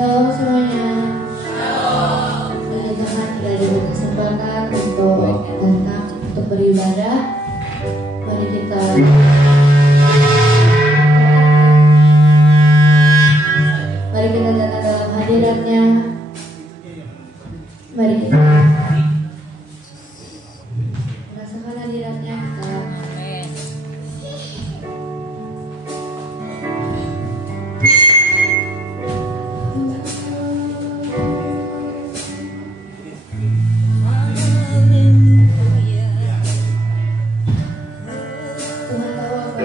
Shalom semuanya. Teman-teman sudah diberi kesempatan untuk datang untuk beribadah. Mari kita datang dalam hadiratnya. Mari kita merasakan hadiratnya. Tuhan tahu apa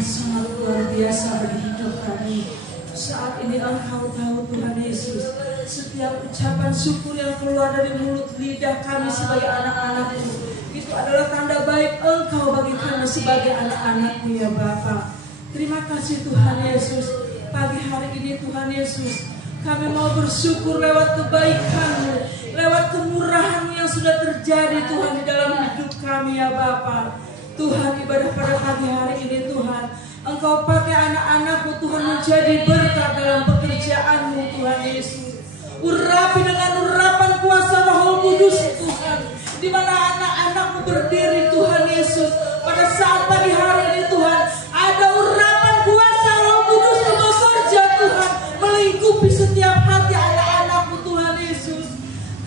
yang sangat luar biasa bagi hidup kami. Saat ini Engkau tahu Tuhan Yesus, setiap ucapan syukur yang keluar dari mulut lidah kami sebagai anak-anak-Mu, itu adalah tanda baik Engkau bagi kami sebagai anak-anak-Mu ya Bapa. Terima kasih Tuhan Yesus. Pagi hari ini Tuhan Yesus, kami mau bersyukur lewat kebaikan-Mu, lewat kemurahan-Mu yang sudah terjadi Tuhan di dalam hidup kami ya Bapa. Tuhan, ibadah pada pagi hari ini Tuhan, Engkau pakai anak-anak-Mu Tuhan menjadi berkat dalam pekerjaan-Mu Tuhan Yesus. Urapi dengan urapan kuasa Roh Kudus Tuhan, di mana anak-anak-Mu berdiri Tuhan Yesus. Pada saat pagi hari ini Tuhan, ada urapan kuasa Roh Kudus yang bekerja Tuhan, melingkupi setiap hati anak-anak-Mu Tuhan Yesus.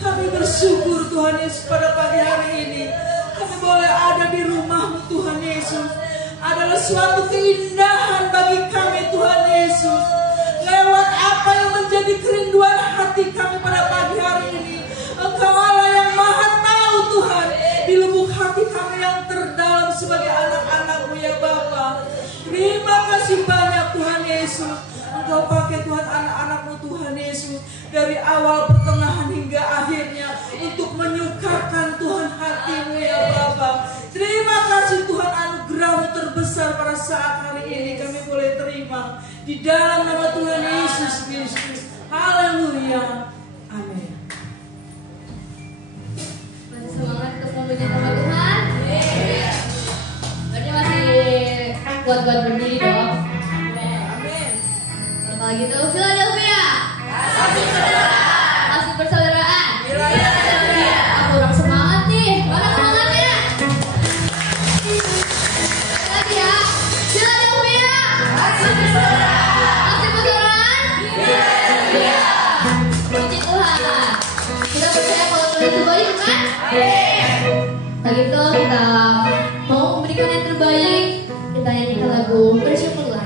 Kami bersyukur Tuhan Yesus pada pagi hari ini. Kami boleh ada di rumah-Mu Tuhan Yesus. Adalah suatu keindahan bagi kami Tuhan Yesus. Lewat apa yang menjadi kerinduan hati kami pada pagi hari ini, Engkau Allah yang Maha tahu Tuhan, di lubuk hati kami yang terdalam sebagai anak-anak-Mu ya Bapa. Terima kasih banyak Tuhan Yesus. Engkau pakai Tuhan anak-anak-Mu Tuhan Yesus, dari awal, pertengahan hingga akhirnya, untuk menyukakan Tuhan hati-Mu ya Bapa. Terima kasih Tuhan, anugerah-Mu terbesar pada saat hari ini kami boleh terima di dalam nama Tuhan Yesus Kristus. Haleluya. Amin. Masih semangat untuk memuji nama Tuhan? Berarti masih kuat-kuat berdiri dong. Amin. Kalau gitu, Philadelphia. Kasih persaudaraan. Aku kurang semangat nih. Mana semangatnya? Lagi ya. Philadelphia. Kasih persaudaraan. Puji Tuhan. Kita percaya kalau Tuhan itu baik kan? Lagi itu kita mau memberikan yang terbaik. Kita nyanyikan lagu Bersyukurlah.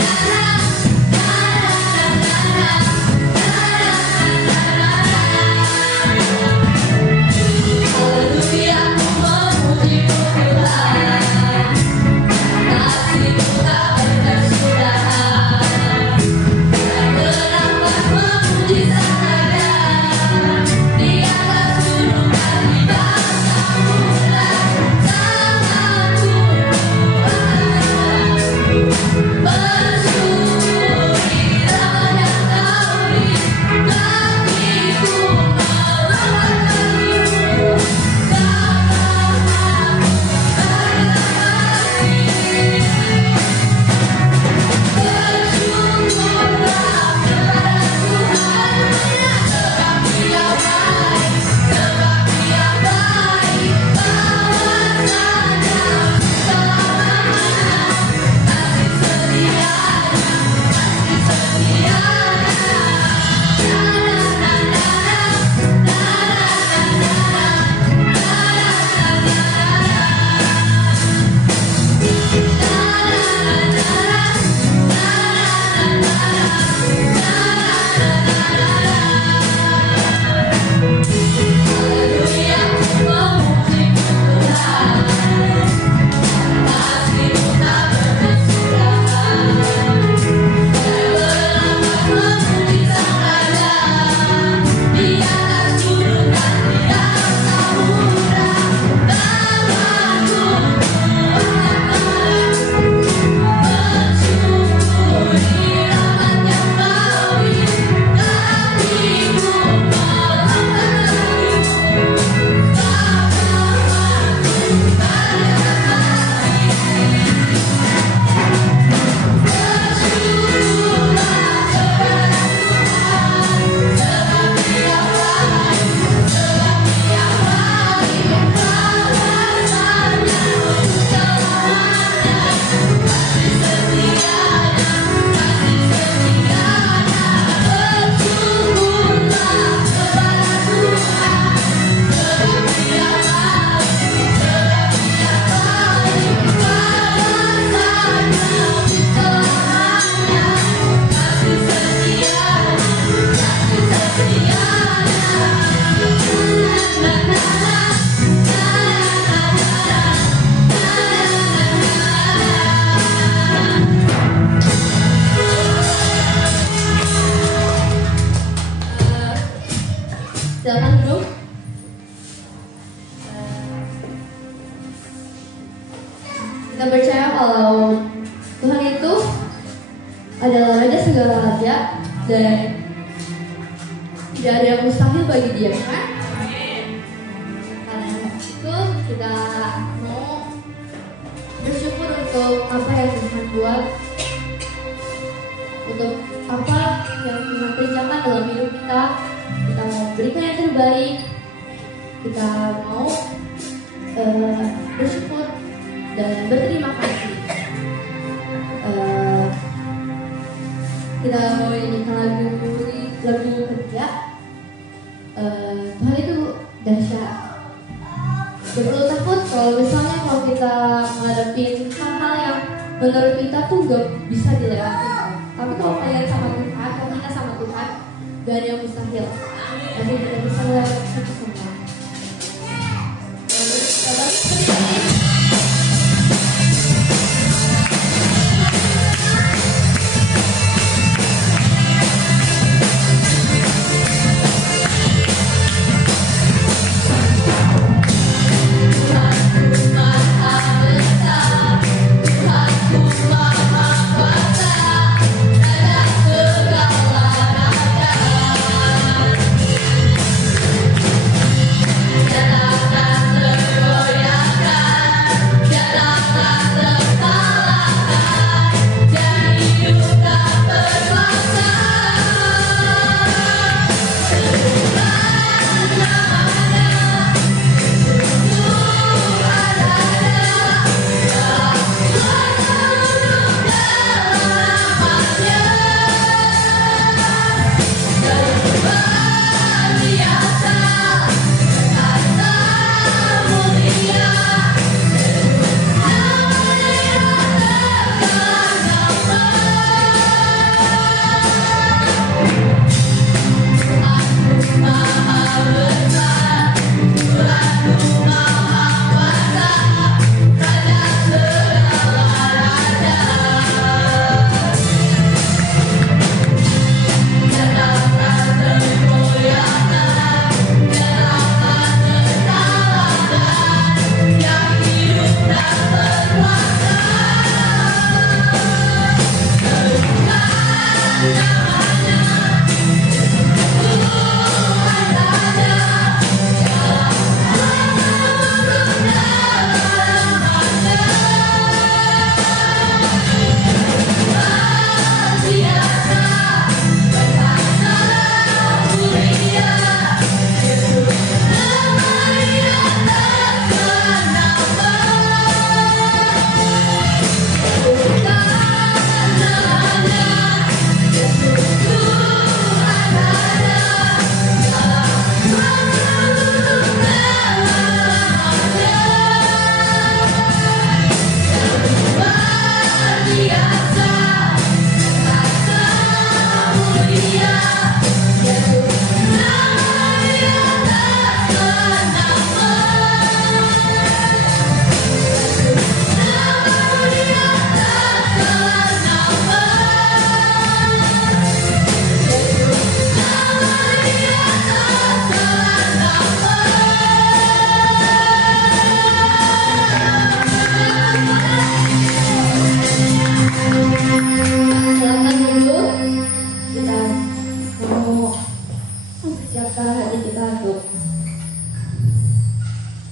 Na Kita percaya kalau Tuhan itu adalah Raja segala raja dan tidak ada yang mustahil bagi Dia, kan? Karena itu kita mau bersyukur untuk apa yang Tuhan buat, untuk apa yang Tuhan kerjakan dalam hidup kita. Kita mau berikan yang terbaik, kita mau bersyukur dan berterima kasih. Kita mau nyanyikan lagu kerja. Tuhan itu dahsyat. Gak perlu takut kalau misalnya kita menghadapi hal-hal yang menurut kita tuh gak bisa dilewati. Tapi kalau kalian sama Tuhan, kalau kita sama Tuhan, gak ada yang mustahil. Nanti kita bisa melewati itu semua.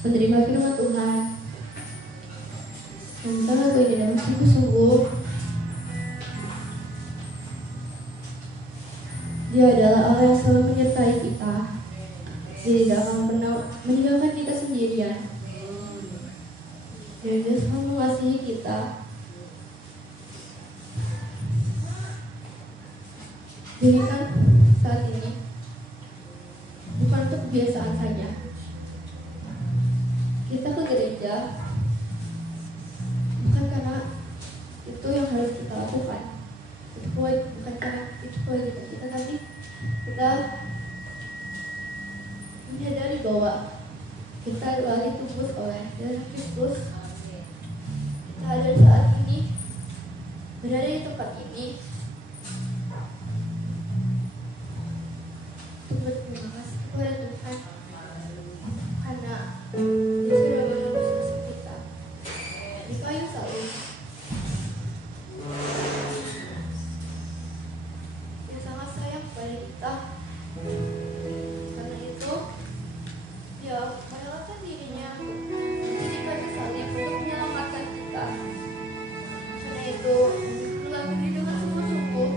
Menerima firman Tuhan. Semoga lagu ini dalam sungguh-sungguh Dia adalah Allah yang selalu menyertai kita. Dia tidak akan pernah meninggalkan kita sendirian. Dan Dia selalu mengasihi kita. Jadi kan saat ini bukan untuk kebiasaan saja. Kita ke gereja bukan karena itu yang harus kita lakukan, bukan karena itu kewajiban kita, tapi kita menyadari bahwa kita adalah ditebus oleh darah Kristus. Kita ada saat ini, berada di tempat ini untuk berterima kasih kepada Tuhan karena Dia sudah menebus dosa kita. di kayu salib yang sangat sayang kepada kita. Karena itu dia merelakan dirinya mati di kayu salib untuk menyelamatkan kita. Karena itu lagu ini dengan sungguh-sungguh.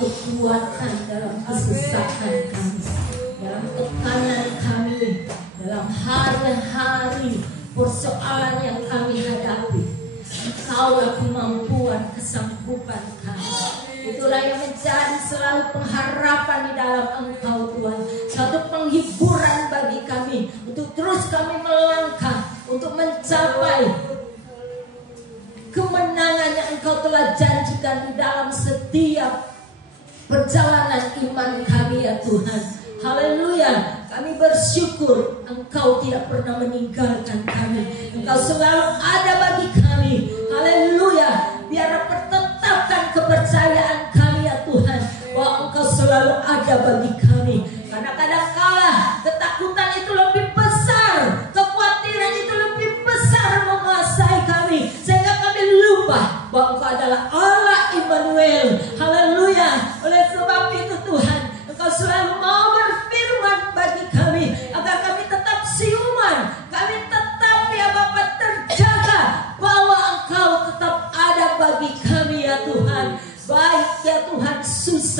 kekuatan dalam kesesakan kami, dalam tekanan kami, dalam hari-hari persoalan yang kami hadapi. Engkaulah kemampuan, kesanggupan kami. Itulah yang menjadi selalu pengharapan di dalam Engkau, Tuhan. Satu penghiburan bagi kami untuk terus kami melangkah untuk mencapai kemenangan yang Engkau telah janjikan di dalam setiap perjalanan iman kami, ya Tuhan. Haleluya. Kami bersyukur Engkau tidak pernah meninggalkan kami. Engkau selalu ada bagi kami. Haleluya. Biar pertetapkan kepercayaan kami, ya Tuhan, bahwa Engkau selalu ada bagi kami. Karena kadang-kala ketakutan itu lebih besar, kekhawatiran itu lebih besar menguasai kami, sehingga kami lupa bahwa Engkau adalah Allah Immanuel. Haleluya. Oleh sebab itu Tuhan, Engkau selalu mau berfirman bagi kami agar kami tetap siuman, kami tetap, ya Bapa, terjaga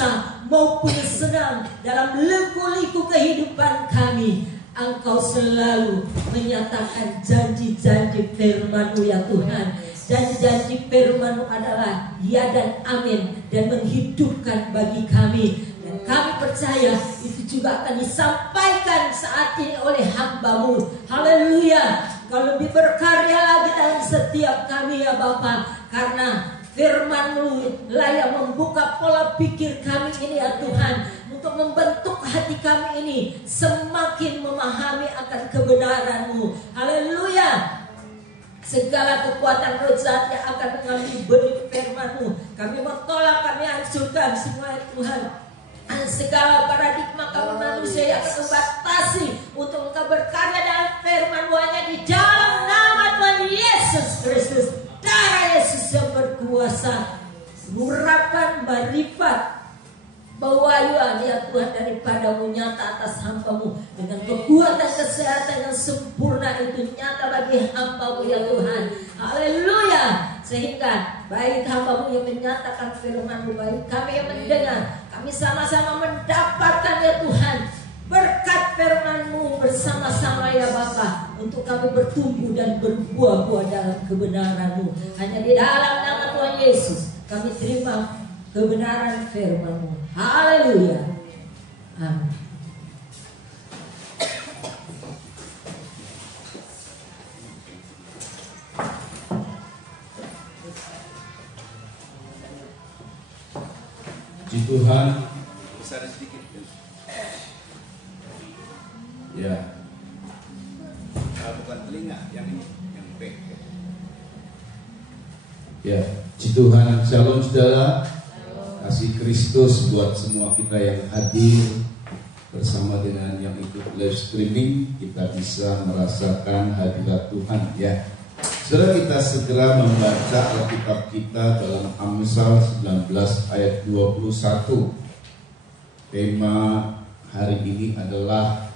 susah maupun senang, dalam liku-liku kehidupan kami, Engkau selalu menyatakan janji-janji firman-Mu ya Tuhan. Janji-janji firman-Mu adalah ya dan amin, dan menghidupkan bagi kami. Dan kami percaya itu juga akan disampaikan saat ini oleh hamba-Mu. Haleluya. Kau lebih berkarya lagi dalam setiap kami ya Bapa, karena firman-Mu lah yang membuka pola pikir kami ini ya Tuhan, untuk membentuk hati kami ini semakin memahami akan kebenaran-Mu. Haleluya. Segala kekuatan roh jahat yang akan mengambil benih firman-Mu, kami menolak, kami hancurkan semua ya Tuhan. Segala paradigma kaum manusia yang akan membatasi untuk Engkau berkarya dalam firman-Mu, hanya di dalam nama Tuhan Yesus Kristus, darah Yesus yang berkuasa, urapan marifat pewahyuan ya Tuhan daripada-Mu nyata atas hamba-Mu, dengan kekuatan kesehatan yang sempurna itu nyata bagi hamba-Mu ya Tuhan. Haleluya. Sehingga baik hamba-Mu yang menyatakan firman-Mu, baik kami yang mendengar, kami sama-sama mendapatkan ya Tuhan berkat firman-Mu bersama-sama ya Bapa, untuk kami bertumbuh dan berbuah-buah dalam kebenaran-Mu. Hanya di dalam nama Tuhan Yesus kami terima kebenaran firman-Mu. Haleluya. Amin. Puji Tuhan. Besar sedikit. Ya. Bukan telinga, yang ini, yang back. Ya, puji Tuhan. Shalom saudara. Kasih Kristus buat semua kita yang hadir bersama dengan yang ikut live streaming. Kita bisa merasakan hadirat Tuhan ya. Saudara, kita segera membaca Alkitab kita dalam Amsal 19 ayat 21. Tema hari ini adalah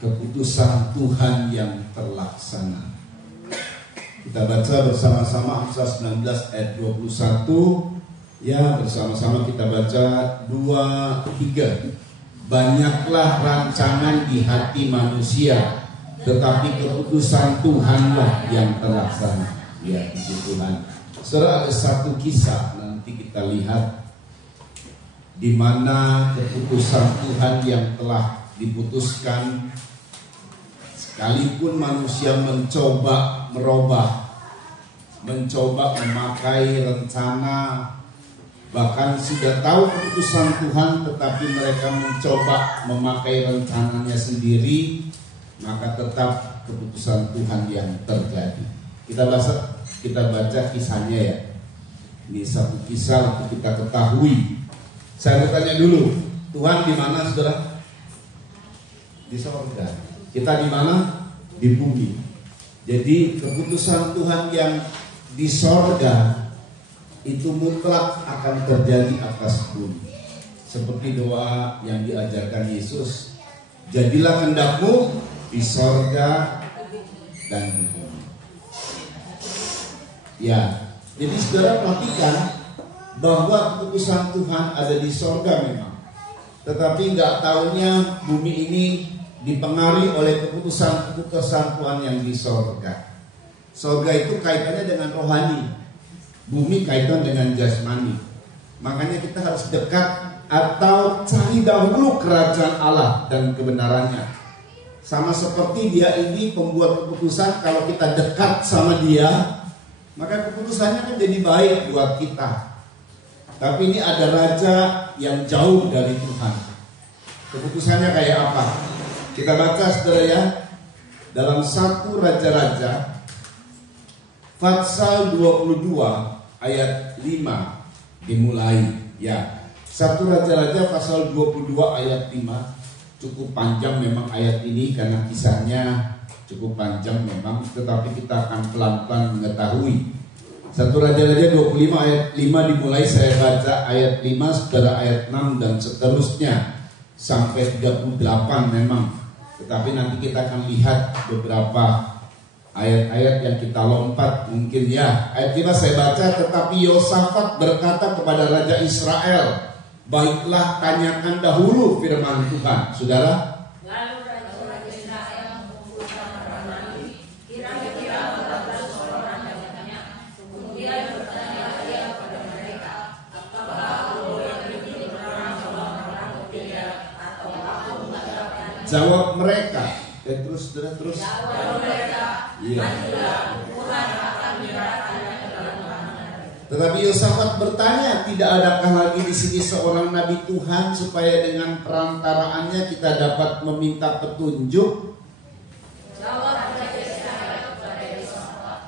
keputusan Tuhan yang terlaksana. Kita baca bersama-sama Amsal 19 ayat 21. Ya, bersama-sama kita baca 2-3. Banyaklah rancangan di hati manusia, tetapi keputusan Tuhanlah yang terlaksana. Ya, puji Tuhan. Saudara, ada satu kisah nanti kita lihat di mana keputusan Tuhan yang telah diputuskan, sekalipun manusia mencoba merubah, mencoba memakai rencana, bahkan sudah tahu keputusan Tuhan, tetapi mereka mencoba memakai rencananya sendiri, maka tetap keputusan Tuhan yang terjadi. Kita baca kisahnya ya. Ini satu kisah untuk kita ketahui. Saya mau tanya dulu, Tuhan di mana saudara? Di sorga. Kita di mana? Di bumi. Jadi keputusan Tuhan yang di sorga itu mutlak akan terjadi atas bumi. Seperti doa yang diajarkan Yesus, jadilah kehendak-Mu di sorga dan di bumi. Ya, jadi saudara perhatikan bahwa keputusan Tuhan ada di sorga memang, tetapi nggak taunya bumi ini dipengaruhi oleh keputusan Tuhan yang di sorga. Sorga itu kaitannya dengan rohani, bumi kaitan dengan jasmani. Makanya kita harus dekat atau cari dahulu kerajaan Allah dan kebenarannya. Sama seperti Dia ini pembuat keputusan, kalau kita dekat sama Dia, maka keputusannya kan jadi baik buat kita. Tapi ini ada raja yang jauh dari Tuhan. Keputusannya kayak apa? Kita baca saudara ya, dalam 1 Raja-Raja pasal 22 ayat 5 dimulai ya. 1 Raja-Raja pasal 22 ayat 5. Cukup panjang memang ayat ini karena kisahnya cukup panjang memang, tetapi kita akan pelan-pelan mengetahui. 1 Raja-Raja 25 ayat 5 dimulai, saya baca ayat 5, saudara ayat 6 dan seterusnya sampai 38 memang. Tetapi nanti kita akan lihat beberapa ayat-ayat yang kita lompat mungkin ya. Ayat 5 saya baca, tetapi Yosafat berkata kepada Raja Israel, Baiklah, tanyakan dahulu firman Tuhan, saudara. Lalu raja-raja Israel mengumpulkan para nabi, kira-kira 14 orang banyaknya. Kemudian bertanyalah ia pada mereka, apakah aku boleh pergi berperang melawan orang ketiga, atau aku mengatakan? Jawab mereka. Terus. Jawab mereka, majulah, Tuhan akan menyerahkan ke dalam tangan. Tetapi Yosafat bertanya, tidak adakah lagi di sini seorang nabi Tuhan supaya dengan perantaraannya kita dapat meminta petunjuk? Jawab raja Israel kepada Yosafat,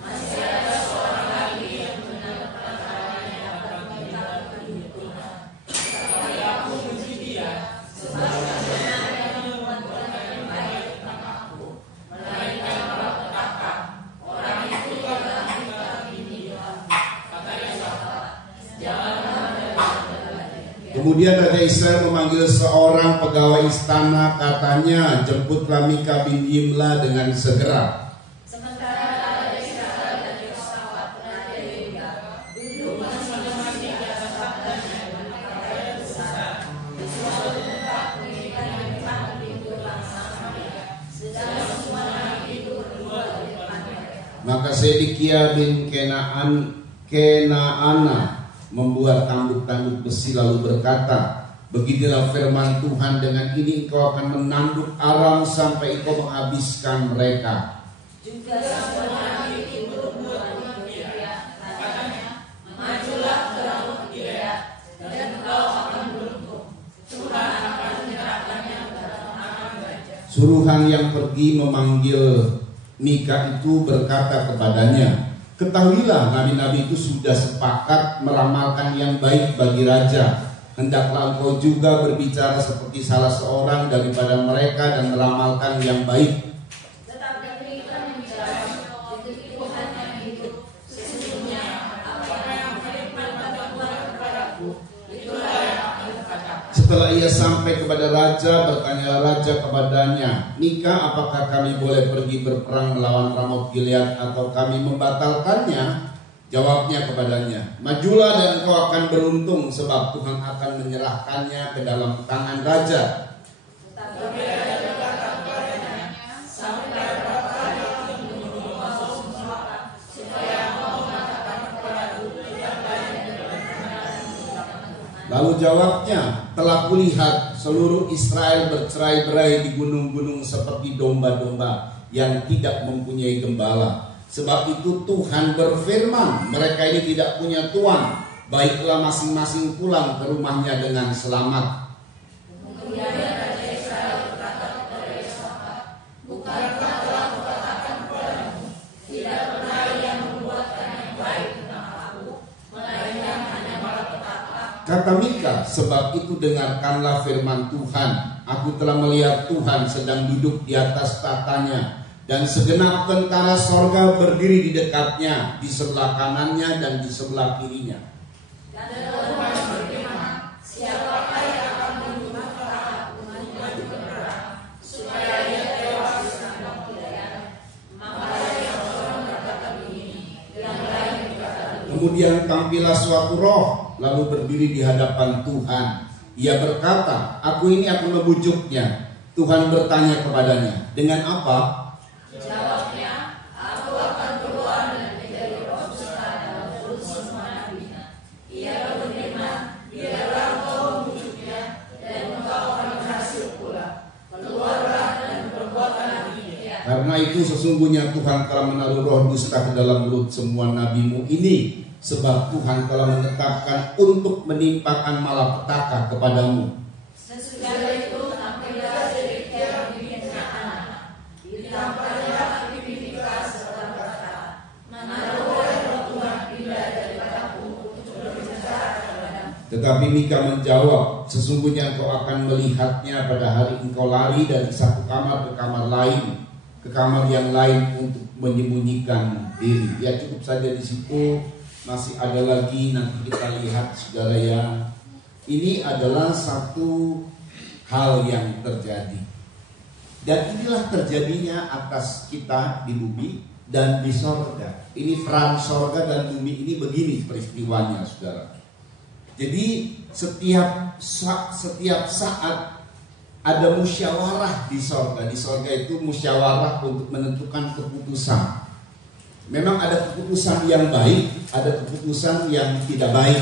masih ada seorang lagi yang dengan perantaranya dapat meminta petunjuk Tuhan. Tetapi aku benci dia, sebab dia yang membuat orang yang baik tentang aku, melainkan malapetaka. Orang itu adalah kita ini Tuhan. Kata Yosafat, janganlah ada lagi. Kemudian Raja Israel memanggil seorang pegawai istana, katanya, jemputlah Mika bin Yimla dengan segera. Sementara Raja Israel dan Yosafat raja Yehuda duduk masing-masing di atas tahtanya dengan pakaian besar di suatu tempat mengikat depan pintu belakang mereka, sedang semua nabi itu berdua di depan mereka. Maka Sedekia bin Kenaana membuat tanduk-tanduk besi lalu berkata, beginilah firman Tuhan, dengan ini engkau akan menanduk Aram sampai engkau menghabiskan mereka. Juga semua nabi itu berdua di Gilead, katanya, majulah ke laut Gilead, dan engkau akan beruntung. Tuhan akan menyerahkannya ke dalam tangan raja. Suruhan yang pergi memanggil Mika itu berkata kepadanya, ketahuilah nabi-nabi itu sudah sepakat meramalkan yang baik bagi raja. Hendaklah engkau juga berbicara seperti salah seorang daripada mereka dan meramalkan yang baik. Tetapi Mika menjawab, itu Tuhan yang hidup. Sesungguhnya apa yang firmankan Tuhan kepadaku, itulah yang aku katakan. Setelah ia sampai kepada raja, bertanyalah raja kepadanya, Mika, apakah kami boleh pergi berperang melawan Ramot Gilead atau kami membatalkannya? Jawabnya kepadanya, majulah dan engkau akan beruntung, sebab Tuhan akan menyerahkannya ke dalam tangan raja. Tetapi raja berkata kepadanya, sampai berapa kali aku menyuruh kau semua, supaya kau mengatakan kepadaku yang lain daripada Lalu jawabnya, telah kulihat seluruh Israel bercerai-berai di gunung-gunung seperti domba-domba yang tidak mempunyai gembala. Sebab itu Tuhan berfirman, mereka ini tidak punya tuan, baiklah masing-masing pulang ke rumahnya dengan selamat. Kemudian raja Israel berkata kepada Yosafat, bukankah telah kukatakan kepadamu, tidak pernah ia membuatkan yang baik tentang aku, melainkan hanya malapetaka. Kata Mika, sebab itu dengarkanlah firman Tuhan. Aku telah melihat Tuhan sedang duduk di atas tatanya, dan segenap tentara sorga berdiri di dekatnya, di sebelah kanannya dan di sebelah kirinya. Dan Tuhan berfirman, siapakah yang akan membunuh aku maju ke perang, supaya ia tewas di kandang Gilead? Maka yang seorang berkata begini, yang lain berkata begini. Kemudian tampillah suatu roh, lalu berdiri di hadapan Tuhan. Ia berkata, aku ini akan membujuknya. Tuhan bertanya kepadanya, dengan apa? Jawabnya, aku akan keluar dan menjadi roh dusta dalam mulut semua nabinya. Ia berfirman, biarlah engkau membujuknya, dan engkau akan berhasil pula. Keluarlah dan perbuatlah demikian. Karena itu sesungguhnya Tuhan telah menaruh roh dusta ke dalam mulut semua nabimu ini, sebab Tuhan telah menetapkan untuk menimpakan malapetaka kepadamu. Sesudah itu tampillah Sedekia bin Kenaana. Ditampaknya Bibi Mika serta berkata, mana boleh roh Tuhan pindah daripadaku untuk berbicara kepadamu. Tetapi Mika menjawab, sesungguhnya engkau akan melihatnya pada hari engkau lari dari satu kamar ke kamar lain, ke kamar yang lain untuk menyembunyikan diri. Ya, cukup saja di situ. Masih ada lagi, nanti kita lihat saudara ya. Ini adalah satu hal yang terjadi. Dan inilah terjadinya atas kita di bumi dan di sorga. Ini peran sorga dan bumi ini begini peristiwanya, saudara. Jadi setiap saat ada musyawarah di sorga. Di sorga itu musyawarah untuk menentukan keputusan. Memang ada keputusan yang baik, ada keputusan yang tidak baik,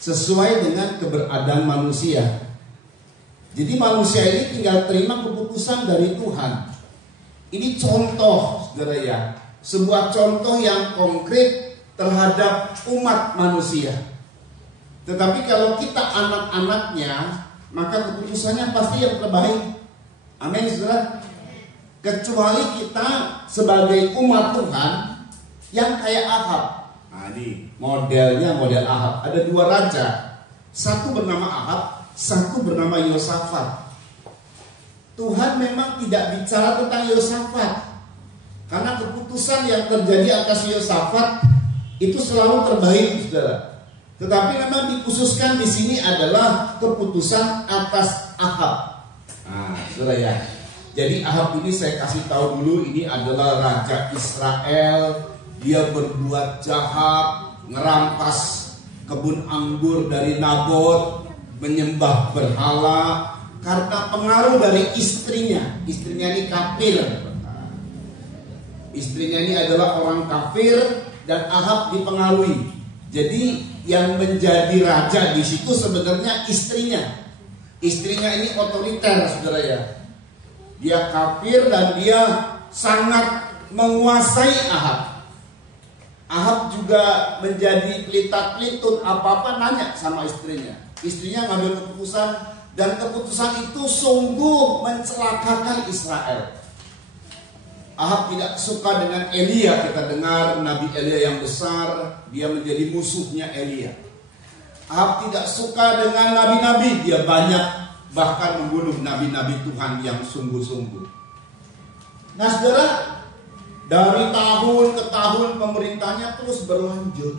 sesuai dengan keberadaan manusia. Jadi manusia ini tinggal terima keputusan dari Tuhan. Ini contoh, saudara ya, sebuah contoh yang konkret terhadap umat manusia. Tetapi kalau kita anak-anaknya, maka keputusannya pasti yang terbaik. Amin, saudara. Kecuali kita sebagai umat Tuhan yang kayak Ahab. Nah, ini modelnya model Ahab. Ada dua raja, satu bernama Ahab, satu bernama Yosafat. Tuhan memang tidak bicara tentang Yosafat, karena keputusan yang terjadi atas Yosafat itu selalu terbaik, saudara. Tetapi memang dikhususkan di sini adalah keputusan atas Ahab. Nah, saudara ya. Jadi Ahab ini saya kasih tahu dulu, ini adalah raja Israel. Dia berbuat jahat, ngerampas kebun anggur dari Nabot, menyembah berhala karena pengaruh dari istrinya. Istrinya ini kafir. Istrinya ini adalah orang kafir dan Ahab dipengaruhi. Jadi yang menjadi raja di situ sebenarnya istrinya. Istrinya ini otoriter, saudara ya. Dia kafir dan dia sangat menguasai Ahab. Ahab juga menjadi pelitat-pelitut, apa-apa nanya sama istrinya. Istrinya ngambil keputusan dan keputusan itu sungguh mencelakakan Israel. Ahab tidak suka dengan Elia. Kita dengar Nabi Elia yang besar, dia menjadi musuhnya Elia. Ahab tidak suka dengan nabi-nabi, dia banyak bahkan membunuh nabi-nabi Tuhan yang sungguh-sungguh. Nah, saudara, dari tahun ke tahun pemerintahnya terus berlanjut.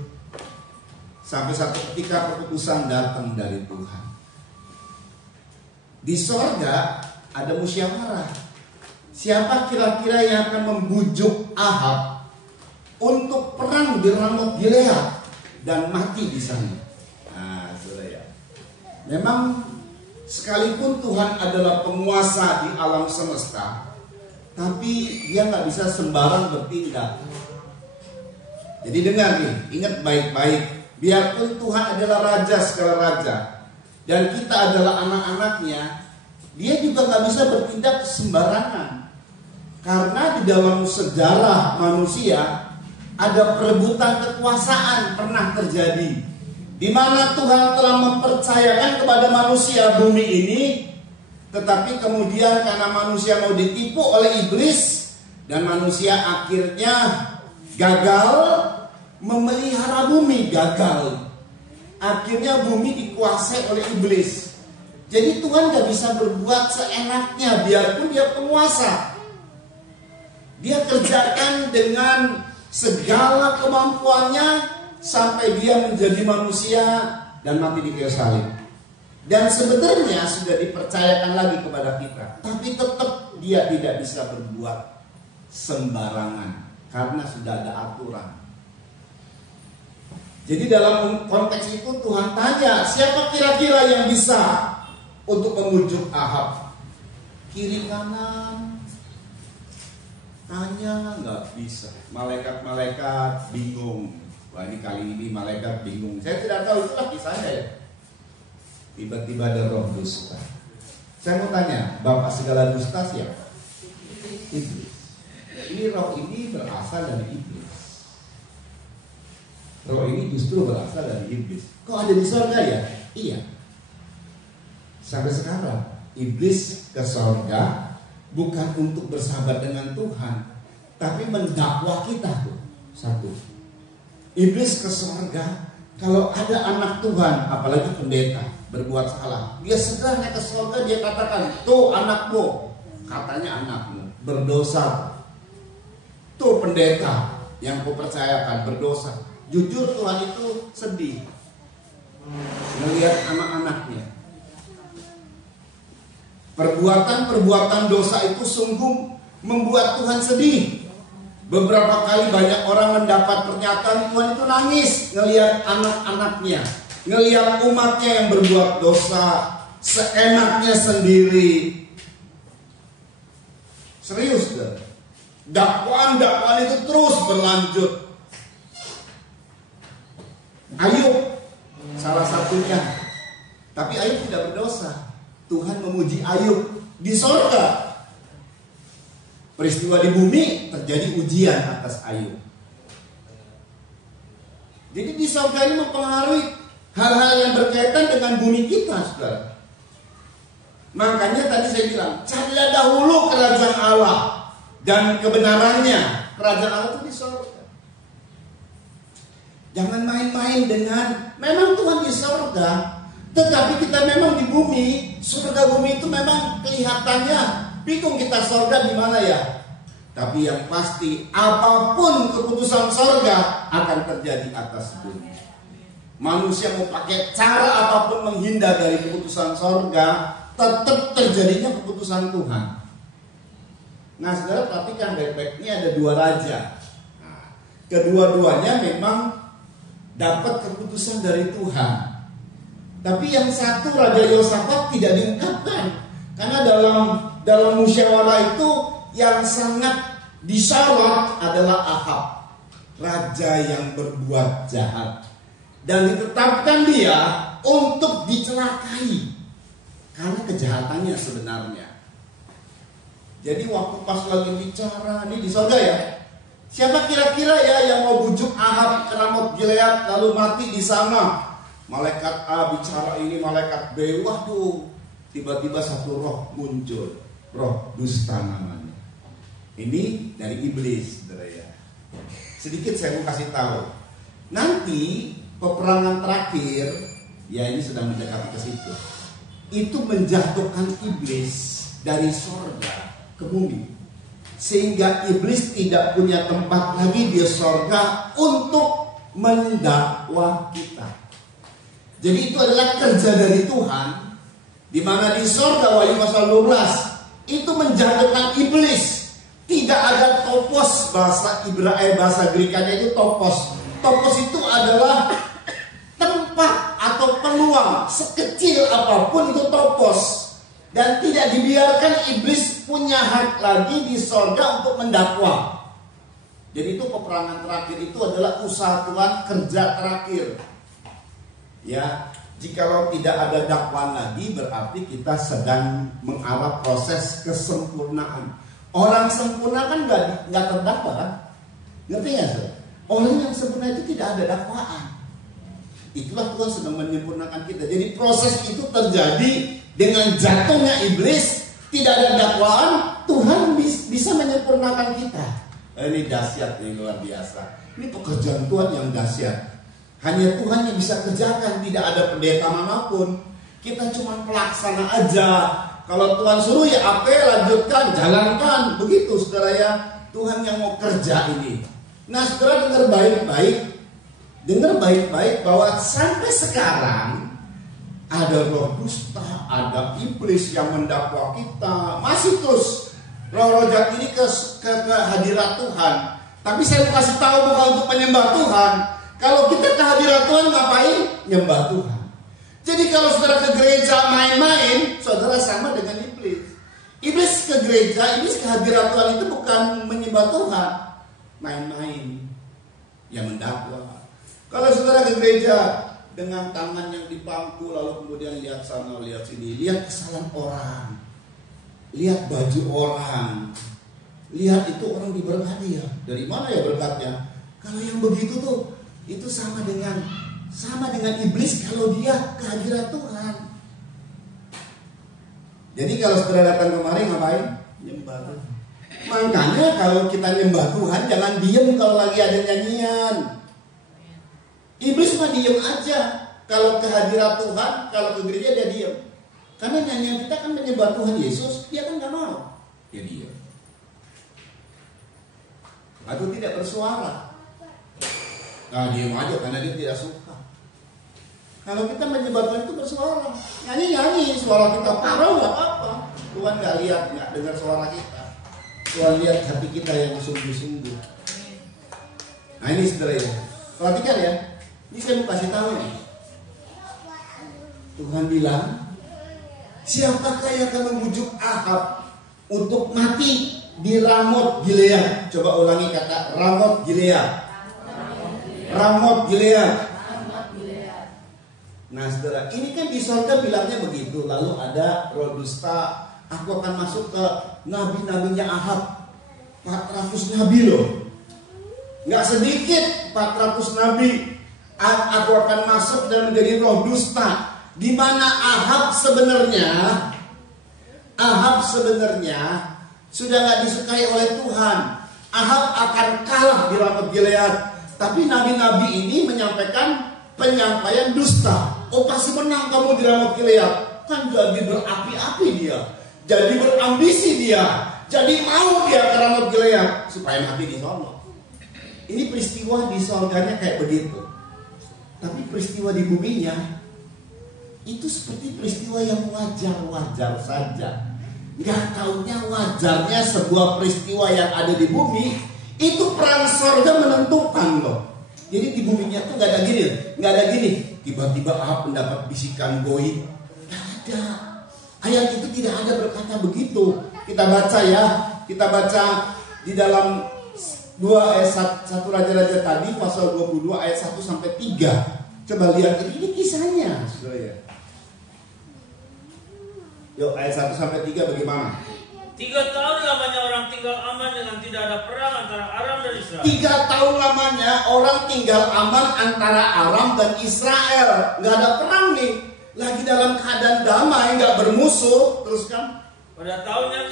Sampai satu ketika keputusan datang dari Tuhan. Di sorga ada musyawarah. Siapa kira-kira yang akan membujuk Ahab untuk perang di Ramot Gilead dan mati di sana? Nah, saudara ya. Memang sekalipun Tuhan adalah penguasa di alam semesta, tapi dia nggak bisa sembarang bertindak. Jadi dengar nih, ingat baik-baik. Biarpun Tuhan adalah raja segala raja dan kita adalah anak-anaknya, dia juga nggak bisa bertindak sembarangan. Karena di dalam sejarah manusia ada perebutan kekuasaan pernah terjadi, di mana Tuhan telah mempercayakan kepada manusia bumi ini, tetapi kemudian karena manusia mau ditipu oleh iblis dan manusia akhirnya gagal memelihara bumi, gagal. Akhirnya bumi dikuasai oleh iblis. Jadi Tuhan gak bisa berbuat seenaknya, biarpun dia penguasa. Dia kerjakan dengan segala kemampuannya sampai dia menjadi manusia dan mati di kayu salib. Dan sebenarnya sudah dipercayakan lagi kepada kita, tapi tetap dia tidak bisa berbuat sembarangan karena sudah ada aturan. Jadi dalam konteks itu Tuhan tanya, siapa kira-kira yang bisa untuk memujuk Ahab? Kiri kanan tanya nggak bisa. Malaikat-malaikat bingung. Wah, ini kali ini malaikat bingung. Saya tidak tahu, itulah kisahnya ya. Tiba-tiba ada roh dusta. Saya mau tanya, bapak segala dusta siapa? Iblis. Ini roh ini berasal dari iblis. Roh ini justru berasal dari iblis. Kok ada di surga ya? Iya. Sampai sekarang iblis ke surga bukan untuk bersahabat dengan Tuhan, tapi mendakwah kita tuh. Satu. Iblis ke surga kalau ada anak Tuhan, apalagi pendeta berbuat salah, dia segera naik ke surga, dia katakan, tuh anakmu, katanya anakmu berdosa. Tuh pendeta yang kupercayakan berdosa. Jujur Tuhan itu sedih melihat anak-anaknya. Perbuatan-perbuatan dosa itu sungguh membuat Tuhan sedih. Beberapa kali banyak orang mendapat pernyataan Tuhan itu nangis ngelihat anak-anaknya. ngelihat umatnya yang berbuat dosa seenaknya sendiri. Serius kan? Dakwaan itu terus berlanjut. Ayub salah satunya. Tapi Ayub tidak berdosa. Tuhan memuji Ayub di sorga. Peristiwa di bumi terjadi ujian atas Ayub. Jadi di sorga ini mempengaruhi hal-hal yang berkaitan dengan bumi kita, saudara. Makanya tadi saya bilang, carilah dahulu kerajaan Allah dan kebenarannya. Kerajaan Allah itu di sorga. Jangan main-main dengan, memang Tuhan di sorga, tetapi kita memang di bumi. Surga bumi itu memang kelihatannya bingung kita sorga di mana ya. Tapi yang pasti apapun keputusan sorga akan terjadi atas bumi. Manusia mau pakai cara apapun menghindar dari keputusan sorga, tetap terjadinya keputusan Tuhan. Nah, saudara perhatikan baik-baik, ini ada dua raja. Nah, kedua-duanya memang dapat keputusan dari Tuhan. Tapi yang satu, Raja Yosafat, tidak diungkapkan. Karena dalam musyawarah itu yang sangat disorot adalah Ahab, raja yang berbuat jahat. Dan ditetapkan dia untuk dicelakai karena kejahatannya sebenarnya. Jadi waktu pas lagi bicara, ini di sorga ya, siapa kira-kira ya yang mau bujuk Ahab ke Ramot Gilead lalu mati di sana? Malaikat A bicara ini, malaikat B, waduh, tiba-tiba satu roh muncul, roh dusta namanya. Ini dari iblis, saudara ya. Sedikit saya mau kasih tahu. Nanti peperangan terakhir, ya ini sudah mendekati ke situ. Itu menjatuhkan iblis dari sorga ke bumi, sehingga iblis tidak punya tempat lagi di sorga untuk mendakwa kita. Jadi itu adalah kerja dari Tuhan, di mana di sorga, Wahyu pasal 12 itu menjatuhkan iblis. Tidak ada topos, bahasa Grekanya itu topos. Topos itu adalah tempat atau peluang, sekecil apapun itu topos. Dan tidak dibiarkan iblis punya hak lagi di sorga untuk mendakwa. Jadi itu peperangan terakhir, itu adalah usaha Tuhan, kerja terakhir. Ya, jikalau tidak ada dakwaan lagi, berarti kita sedang mengarah proses kesempurnaan. Orang sempurna kan nggak terdakwa kan? Ngerti nggak sih? Orang yang sempurna itu tidak ada dakwaan. Itulah Tuhan sedang menyempurnakan kita. Jadi proses itu terjadi dengan jatuhnya iblis, tidak ada dakwaan, Tuhan bisa menyempurnakan kita. Ini dahsyat, ini luar biasa. Ini pekerjaan Tuhan yang dahsyat. Hanya Tuhan yang bisa kerjakan, tidak ada pendeta manapun. Kita cuma pelaksana aja. Kalau Tuhan suruh ya apa, lanjutkan, jalankan. Begitu saudara ya, Tuhan yang mau kerja ini. Nah saudara dengar baik-baik. Dengar baik-baik bahwa sampai sekarang ada roh dusta, ada iblis yang mendakwa kita. Masih terus roh-roh jahat ini ke hadirat Tuhan. Tapi saya mau kasih tahu bukan untuk menyembah Tuhan. Kalau kita ke hadirat Tuhan ngapain? Nyembah Tuhan. Jadi kalau saudara ke gereja main-main, saudara sama dengan iblis. Iblis ke gereja, iblis ke hadirat Tuhan itu bukan menyembah Tuhan, main-main, yang mendakwa. Kalau saudara ke gereja dengan tangan yang dipangku, lalu kemudian lihat sana, lihat sini, lihat kesalahan orang, lihat baju orang, lihat itu orang diberkati ya. Dari mana ya berkatnya? Kalau yang begitu tuh, itu sama dengan iblis kalau dia ke hadirat Tuhan. Jadi kalau saudara datang kemari ngapain? Nyembah Tuhan. Makanya kalau kita nyembah Tuhan jangan diem kalau lagi ada nyanyian. Iblis mah diem aja. Kalau ke hadirat Tuhan, kalau ke gereja dia diem. Karena nyanyian kita kan menyembah Tuhan Yesus, dia kan gak mau. Dia diem. Atau tidak bersuara. Nah diem aja karena dia tidak suka. Kalau kita menyembah Tuhan itu bersuara, nyanyi-nyanyi, suara kita parah nggak apa-apa. Tuhan nggak lihat, nggak dengar suara kita. Tuhan lihat hati kita yang sungguh-sungguh. Nah ini saudara ya, perhatikan ya. Ini saya mau kasih tahu nih. Tuhan bilang, siapakah yang akan membujuk Ahab untuk mati di Ramot Gilead? Coba ulangi kata Ramot Gilead. Ramot Gilead. Nah saudara, ini kan di sorga bilangnya begitu. Lalu ada roh dusta, aku akan masuk ke nabi-nabinya Ahab. 400 nabi loh, nggak sedikit 400 nabi. Aku akan masuk dan menjadi roh dusta. Di mana Ahab sebenarnya sudah nggak disukai oleh Tuhan. Ahab akan kalah di Ramot Gilead. Tapi nabi-nabi ini menyampaikan penyampaian dusta. Oh pasti menang kamu di Ramot Gilead. Kan jadi berapi-api dia, jadi berambisi dia, jadi mau dia ke Ramot Gilead supaya mati di sana. Ini peristiwa di sorganya kayak begitu. Tapi peristiwa di buminya itu seperti peristiwa yang wajar-wajar saja. Gak taunya wajarnya sebuah peristiwa yang ada di bumi itu peran sorga menentukan loh. Jadi di buminya tuh gak ada gini. Tiba-tiba Ahab mendapat bisikan goib. Gak ada. Ayat itu tidak ada berkata begitu. Kita baca di dalam 2 ayat 1 Raja-Raja tadi pasal 22 ayat 1 sampai 3. Coba lihat ini kisahnya, Saudara ya. Yuk ayat 1 sampai 3 bagaimana? 3 tahun lamanya orang tinggal aman dengan tidak ada perang antara Aram dan Israel. 3 tahun lamanya orang tinggal aman antara Aram dan Israel. Gak ada perang nih. Lagi dalam keadaan damai, gak bermusuh. Teruskan. Pada tahun yang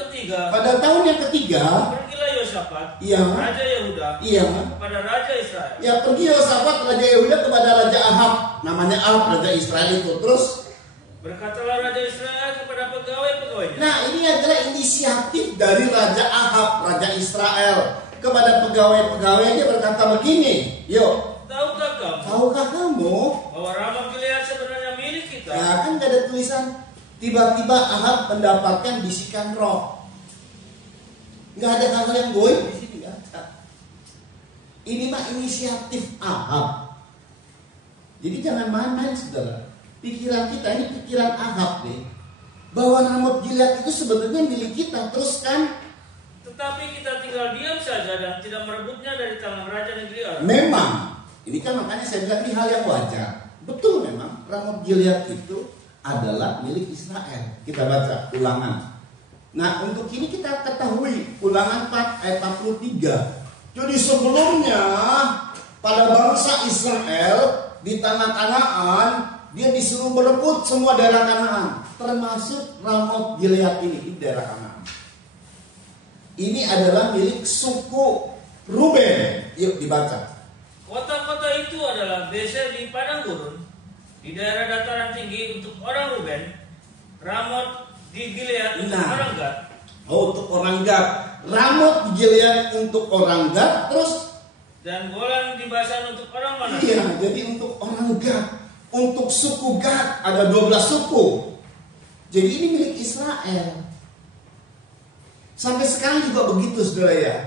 ketiga, pergilah Yosafat, Raja Yehuda, kepada Raja Israel. Ya pergi Yosafat Raja Yehuda kepada Raja Ahab. Namanya Ahab Raja Israel itu. Terus berkatalah Raja Israel kepada pegawai-pegawainya. Nah ini adalah inisiatif dari Raja Ahab, Raja Israel. Kepada pegawai-pegawainya berkata begini. Yuk, tahukah kamu bahwa Ramot Gilead sebenarnya milik kita? Ya kan gak ada tulisan. Tiba-tiba Ahab mendapatkan bisikan roh. Gak ada hal yang goib di sini, gak ada. Ini mah inisiatif Ahab. Jadi jangan main-main saudara. Pikiran kita ini pikiran Ahab nih, bahwa Ramot Gilead itu sebenarnya milik kita. Terus kan, tetapi kita tinggal diam saja dan tidak merebutnya dari tangan raja negeri Aram. Memang, ini kan makanya saya bilang ini hal yang wajar. Betul memang Ramot Gilead itu adalah milik Israel. Kita baca Ulangan. Nah untuk ini kita ketahui Ulangan 4 ayat 43. Jadi sebelumnya pada bangsa Israel di tanah Kanaan, dia disuruh merebut semua daerah Kanaan, termasuk Ramot Gilead ini daerah Kanaan. Ini adalah milik suku Ruben. Yuk dibaca. Kota-kota itu adalah Beser di padang gurun, di daerah dataran tinggi untuk orang Ruben, Ramot di Gilead untuk orang Gad. Untuk orang Gad. Ramot di Gilead untuk orang Gad. Terus dan Golan di Basan untuk orang Manase. Iya, jadi untuk orang Gad. Untuk suku Gad ada 12 suku. Jadi ini milik Israel. Sampai sekarang juga begitu saudara ya.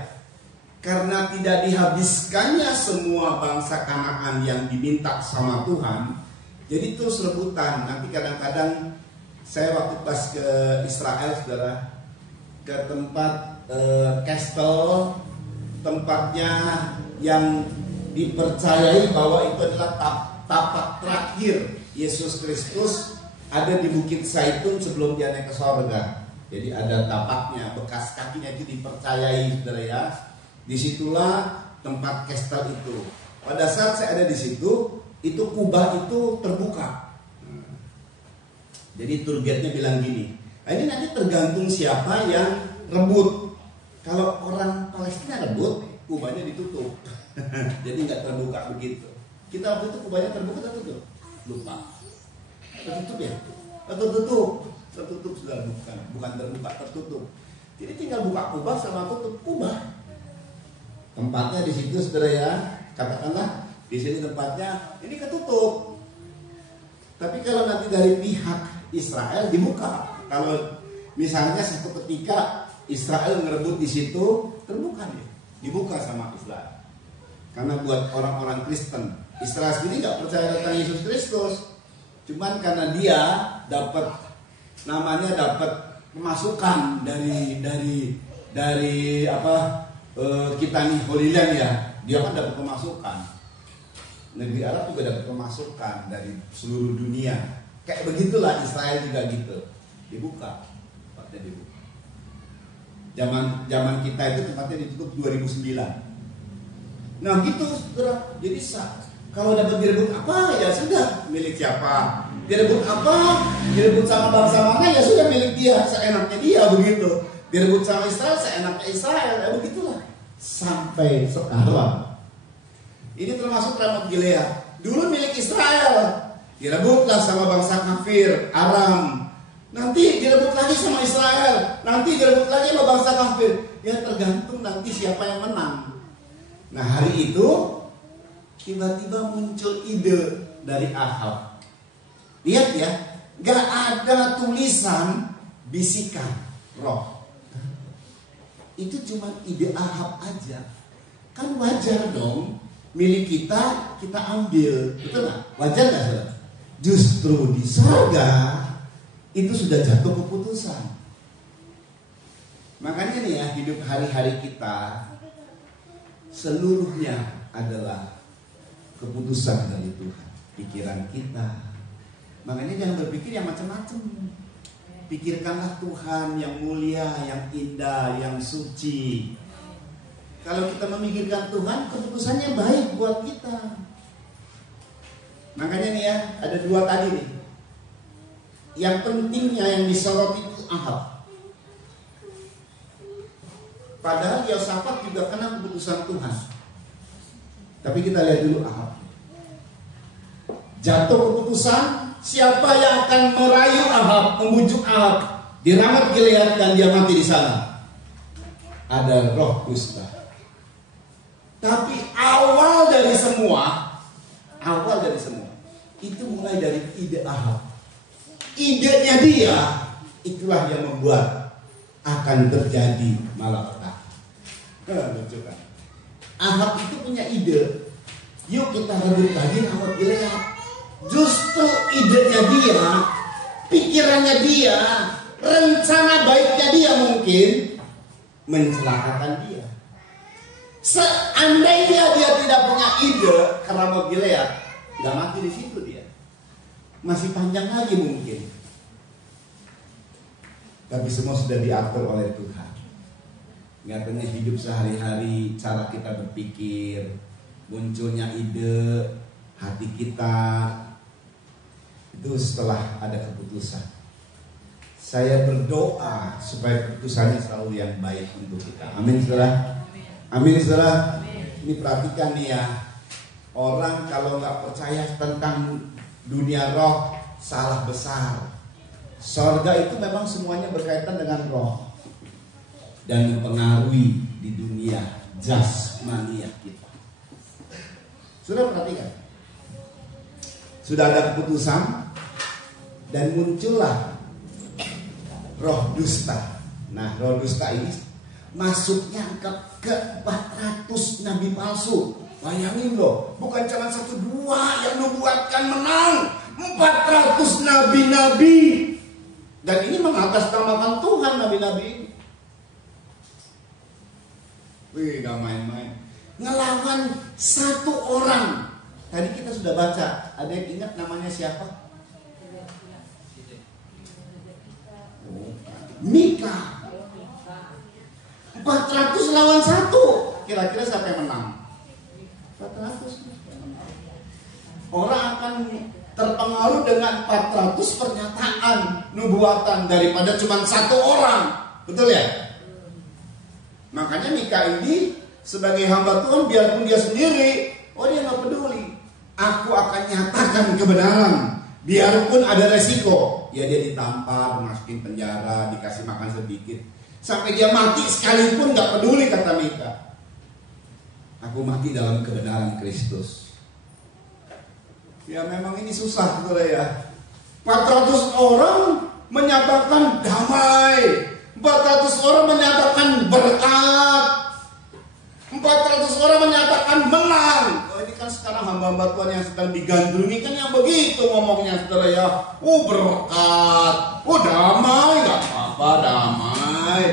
Karena tidak dihabiskannya semua bangsa Kanaan yang diminta sama Tuhan, jadi terus rebutan. Nanti kadang-kadang saya waktu pas ke Israel saudara, ke tempat Castle, tempatnya yang dipercayai bahwa itu adalah tapak terakhir Yesus Kristus, ada di Bukit Zaitun sebelum dia naik ke sorga. Jadi ada tapaknya, bekas kakinya itu dipercayai saudara ya. Disitulah tempat Castle itu. Pada saat saya ada di situ, itu kubah itu terbuka. Jadi tour guide-nya bilang gini, ini nanti tergantung siapa yang rebut. Kalau orang Palestina rebut, kubahnya ditutup. Jadi nggak terbuka begitu. Kita waktu itu kubahnya terbuka atau tutup? Lupa. Tertutup ya? Tertutup sudah bukan terbuka, tertutup. Jadi tinggal buka kubah sama tutup kubah. Tempatnya di situ saudara ya, katakanlah di sini tempatnya ini ketutup. Tapi kalau nanti dari pihak Israel dibuka. Kalau misalnya suatu ketika Israel ngerebut di situ, terbuka dia, dibuka sama Israel. Karena buat orang-orang Kristen, Israel sendiri nggak percaya tentang Yesus Kristus. Cuman karena dia dapat pemasukan dari kita nih Holy Land ya, dia kan dapat pemasukan. Negeri Arab juga dapat pemasukan dari seluruh dunia. Kayak begitulah Israel juga gitu. Dibuka, tempatnya dibuka. Zaman kita itu tempatnya ditutup 2009. Nah gitu, saudara. Jadi kalau dapat direbut apa ya sudah milik siapa. Direbut apa? Direbut sama bangsa mana ya sudah milik dia, seenaknya dia begitu. Direbut sama Israel seenaknya Israel, ya begitulah. Sampai sekarang. Ini termasuk Ramot Gilead. Dulu milik Israel, direbutlah sama bangsa kafir, Aram. Nanti direbut lagi sama Israel, nanti direbut lagi sama bangsa kafir. Ya tergantung nanti siapa yang menang. Nah hari itu tiba-tiba muncul ide dari Ahab. Lihat ya, gak ada tulisan bisikan roh. Itu cuma ide Ahab aja. Kan wajar dong, milik kita ambil, betul nggak? Wajar nggak saudara? Justru di surga itu sudah jatuh keputusan. Makanya nih ya, hidup hari-hari kita seluruhnya adalah keputusan dari Tuhan. Pikiran kita. Makanya jangan berpikir yang macam-macam. Pikirkanlah Tuhan yang mulia, yang indah, yang suci. Kalau kita memikirkan Tuhan, keputusannya baik buat kita. Makanya nih ya, ada dua tadi nih. Yang pentingnya yang disorot itu Ahab. Padahal Yosafat juga kena keputusan Tuhan. Tapi kita lihat dulu Ahab. Jatuh keputusan, siapa yang akan merayu Ahab, membujuk Ahab di Ramot Gilead dan dia mati di sana? Ada roh dusta. Tapi awal dari semua itu mulai dari ide Ahab. Idenya dia itulah yang membuat akan terjadi malapetaka. Lucu kan? Ahab itu punya ide. Yuk kita rebut lagi Ramot Gilead. Justru idenya dia, pikirannya dia, rencana baiknya dia mungkin mencelakakan dia. Seandainya dia tidak punya ide ke Ramot Gilead, nggak mati di situ dia. Masih panjang lagi mungkin. Tapi semua sudah diatur oleh Tuhan. Katanya hidup sehari-hari, cara kita berpikir, munculnya ide, hati kita, itu setelah ada keputusan. Saya berdoa supaya keputusannya selalu yang baik untuk kita. Amin saudara. Amin saudara. Ini perhatikan nih ya. Orang kalau nggak percaya tentang dunia roh, salah besar. Sorga itu memang semuanya berkaitan dengan roh dan mempengaruhi di dunia jasmania kita. Sudah perhatikan. Sudah ada keputusan dan muncullah roh dusta. Nah, roh dusta ini masuknya ke 400 nabi palsu. Bayangin loh, bukan cuma 1-2 yang nubuatkan menang, 400 nabi-nabi. Dan ini mengatasnamakan Tuhan nabi-nabi ini. Wih, gak main-main. Ngelawan 1 orang. Tadi kita sudah baca. Ada yang ingat namanya siapa? Mika. 400 lawan 1. Kira-kira siapa yang menang? 400. Orang akan terpengaruh dengan 400 pernyataan nubuatan daripada cuma 1 orang. Betul ya? Makanya Mika ini sebagai hamba Tuhan, biarpun dia sendiri, dia gak peduli. Aku akan nyatakan kebenaran, biarpun ada resiko. Ya dia ditampar, masukin penjara, dikasih makan sedikit, sampai dia mati sekalipun gak peduli, kata Mika. Aku mati dalam kebenaran Kristus. Ya memang ini susah betul ya. 400 orang menyatakan damai, 400 orang menyatakan berkat, 400 orang menyatakan menang. Ini kan sekarang hamba-hamba Tuhan yang sedang digandrungi kan yang begitu ngomongnya saudara ya. Berkat, damai, nggak apa-apa damai.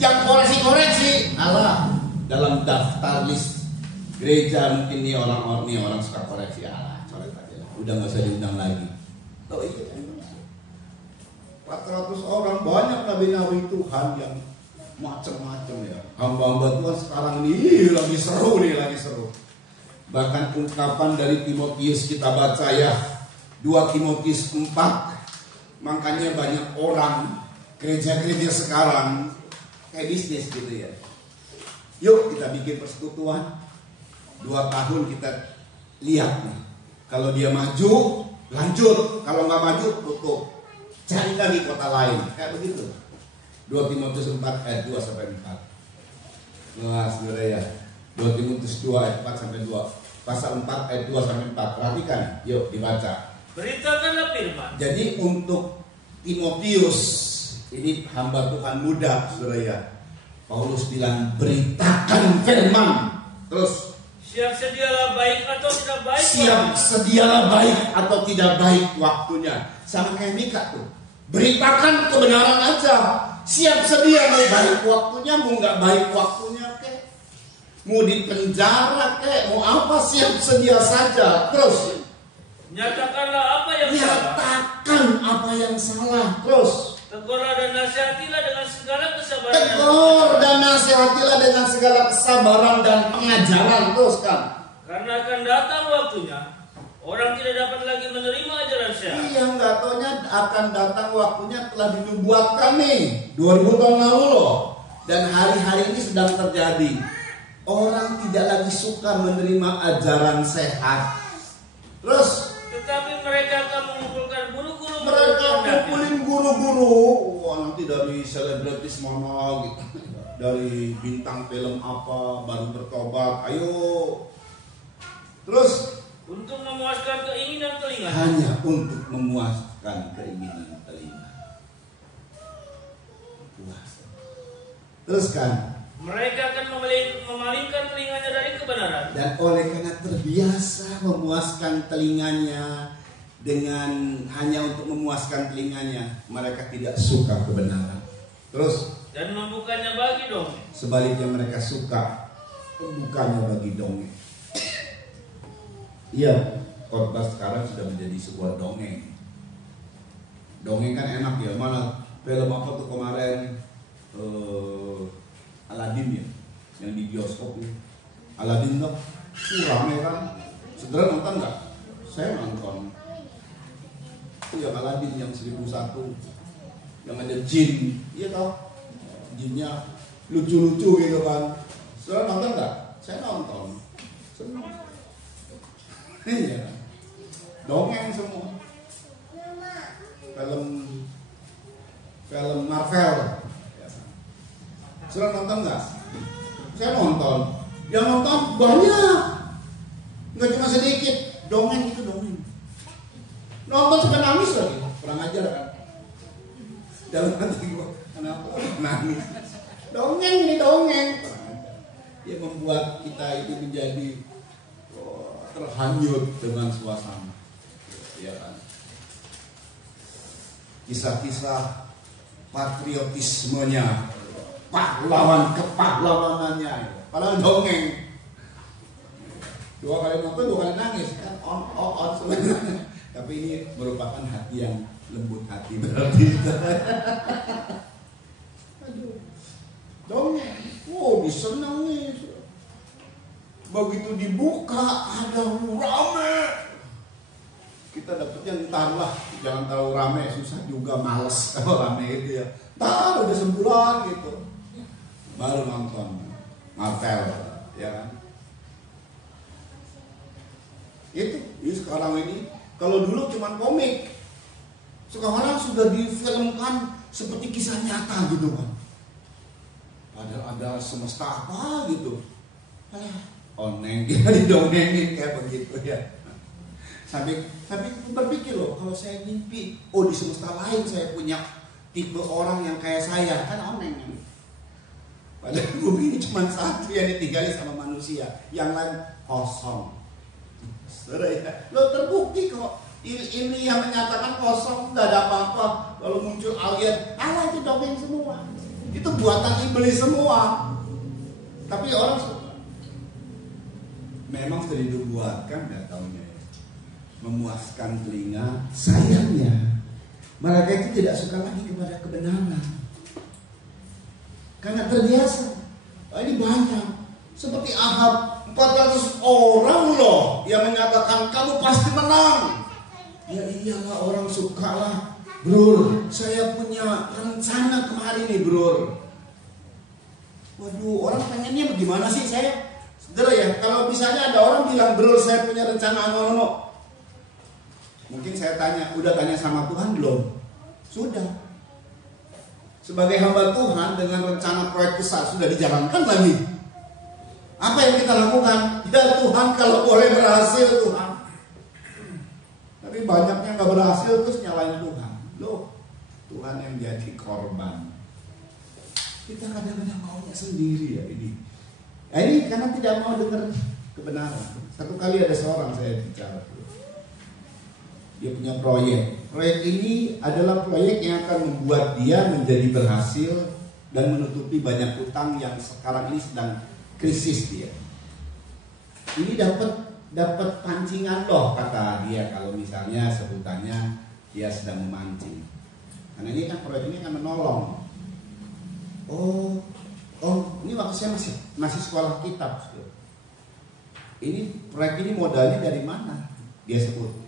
Yang koreksi-koreksi, alah dalam daftar list gereja mungkin nih orang suka koreksi, alah coret aja lah. Udah nggak usah diundang lagi. Tuh itu 400 orang banyak nabi-nabi Tuhan yang macam-macam ya. Hamba-hamba Tuhan sekarang ini lagi seru. Bahkan ungkapan dari Timotius kita baca ya, 2 Timotius 4. Makanya banyak orang gereja-gereja sekarang kayak bisnis gitu ya. Yuk kita bikin persekutuan 2 tahun kita lihat nih. Kalau dia maju lanjut, kalau nggak maju tutup. Cari lagi kota lain, kayak begitu. 2 Timotius 4 ayat 2 sampai 4. Wah, saudara ya. 2 Timotius 2 ayat 4 sampai 2. Pasal 4 ayat 2 sampai 4. Perhatikan, yuk dibaca. Beritakanlah firman. Jadi untuk Timotius, ini hamba Tuhan muda, saudara ya. Paulus bilang beritakan firman. Terus Siap sedialah baik atau tidak baik. Siap sedialah baik atau tidak baik waktunya. Sama kayak Mika tuh. Beritakan kebenaran aja. Siap sedia mau baik waktunya, mau nggak baik waktunya kek. Mau di penjara kek, mau apa siap sedia saja. Terus nyatakanlah apa yang salah. nyatakan apa yang salah. Terus Tegurlah dan nasihatilah dengan segala kesabaran. tegur dan nasihatilah dengan segala kesabaran dan pengajaran. Terus kan. Karena akan datang waktunya orang tidak dapat lagi menerima ajaran sehat. Iya, nggak taunya akan datang waktunya telah dinubuatkan nih 2000 tahun lalu loh. Dan hari-hari ini sedang terjadi. Orang tidak lagi suka menerima ajaran sehat. Terus Tetapi mereka akan mengumpulkan guru-guru. mereka kumpulin guru-guru. Wah, nanti dari selebritis mana gitu. Dari bintang film apa baru bertobat. Ayo. Terus Untuk memuaskan keinginan telinga. hanya untuk memuaskan keinginan telinga. Puas. Terus kan, Mereka akan memalingkan telinganya dari kebenaran. dan oleh karena terbiasa memuaskan telinganya dengan hanya untuk memuaskan telinganya, mereka tidak suka kebenaran. Terus Dan membukanya bagi dongeng. sebaliknya mereka suka pembukanya bagi dongeng. Iya, khotbah sekarang sudah menjadi sebuah dongeng. Dongeng kan enak ya, mana film apa tuh kemarin Aladin ya, yang di bioskop ya. Aladin tuh rame kan. Saudara nonton nggak? Saya nonton. Itu yang Aladin yang 1001, yang ada jin, iya toh? Jinnya lucu-lucu gitu kan. Saudara nonton nggak? Saya nonton. Senang. Iya, dongeng semua. Film Marvel. Saudara nonton nggak? Saya nonton. Yang nonton banyak, nggak cuma sedikit. Dongeng itu dongeng. Nonton sampai nangis lagi. Kurang ajar kan? Dalam hati gua, kenapa nangis? Dongeng ini dongeng. Dia membuat kita itu menjadi terhanyut dengan suasana, ya kan? Kisah-kisah patriotismenya, pahlawan kepahlawanannya, padahal dongeng. 2 kali nonton 2 kali nangis, kan on sebenarnya. Tapi ini merupakan hati yang lembut hati berarti. Aduh, dongeng, disenangi. Begitu dibuka ada rame, kita dapetnya entarlah, jangan terlalu rame, susah juga, males kalau rame itu ya. Ntar udah sebulan gitu baru nonton Marvel, ya kan? Itu sekarang ini, kalau dulu cuma komik, sekarang sudah difilmkan seperti kisah nyata gitu kan. Ada semesta apa gitu. Oneng kita didongengin kayak begitu ya. Sampai berpikir loh, kalau saya mimpi, di semesta lain saya punya tipe orang yang kayak saya, kan oneng. Padahal bumi ini cuma satu yang ditinggali sama manusia, yang lain kosong. Saudara ya, lo terbukti kok. Ini yang menyatakan kosong, nggak ada apa-apa. Lalu muncul ayat, Allah itu dongeng semua. Itu buatan iblis semua. Tapi orang suka. Memang sudah dibuatkan, nggak tahunya ya. Memuaskan telinga. Sayangnya mereka itu tidak suka lagi kepada kebenaran. Karena terbiasa. Ini banyak. Seperti Ahab, 400 orang loh yang menyatakan kamu pasti menang. Ya iyalah, orang suka lah. Bro, saya punya rencana kemarin nih bro. Waduh, orang pengennya bagaimana sih saya? Saudara ya, kalau misalnya ada orang bilang bro saya punya rencana ano. Mungkin saya tanya, udah tanya sama Tuhan belum? Sudah. Sebagai hamba Tuhan dengan rencana proyek besar sudah dijalankan lagi. Apa yang kita lakukan? Ya Tuhan kalau boleh berhasil Tuhan. Tapi banyaknya gak berhasil terus nyalain Tuhan. Loh, Tuhan yang jadi korban. Kita kadang-kadang maunya sendiri ya ini. Nah, ini karena tidak mau dengar kebenaran. Satu kali ada seorang saya bicara. Dia punya proyek. Proyek ini adalah proyek yang akan membuat dia menjadi berhasil dan menutupi banyak utang yang sekarang ini sedang krisis dia. Ini dapat pancingan loh kata dia kalau misalnya sebutannya dia sedang memancing. Karena ini kan proyek ini akan menolong. Oh, ini waktu saya masih sekolah kitab. Ini proyek ini modalnya dari mana? Dia sebut.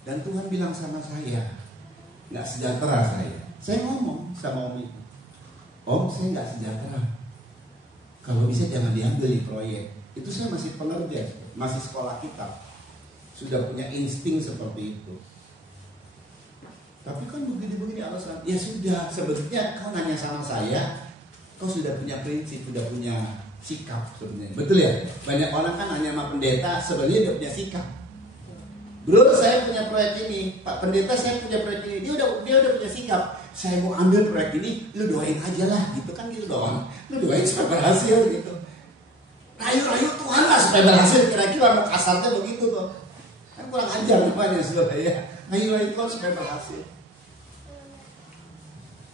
Dan Tuhan bilang sama saya, nggak sejahtera saya. Saya ngomong sama Om itu, Om saya nggak sejahtera. Kalau bisa jangan diambil di proyek. Itu saya masih pengerja, masih sekolah kitab, sudah punya insting seperti itu. Tapi kan begini-begini alasan. Ya sudah, sebetulnya kau nanya sama saya, kau sudah punya prinsip, sudah punya sikap sebenarnya. Betul ya? Banyak orang kan nanya sama pendeta, sebenarnya dia punya sikap. Bro, saya punya proyek ini, Pak Pendeta saya punya proyek ini, dia udah punya sikap. Saya mau ambil proyek ini, lu doain aja lah, gitu kan gitu doang. Lu doain supaya berhasil gitu. Rayu Tuhan lah supaya berhasil, kira-kira mau kasarnya begitu tuh. Kan kurang ajar namanya saudara ya. Rayu Tuhan supaya berhasil.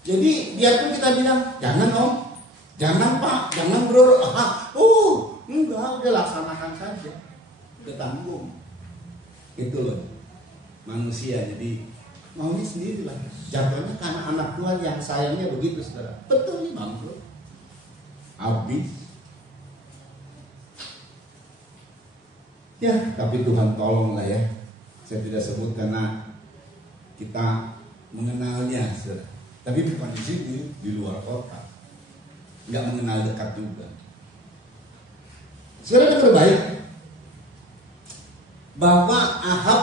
Jadi biarpun kita bilang, jangan Om, jangan Pak, jangan Bro. Enggak, udah laksanakan saja. Udah tanggung. Itu loh manusia, jadi maunya sendiri lah. Jatuhnya karena anak Tuhan yang sayangnya begitu saudara. Betul nih Bang Bro. Habis. Ya, tapi Tuhan tolong lah ya. Saya tidak sebut karena kita mengenalnya saudara. Tapi bukan di sini, di luar kota. Nggak mengenal dekat juga. Saudara yang terbaik bahwa Ahab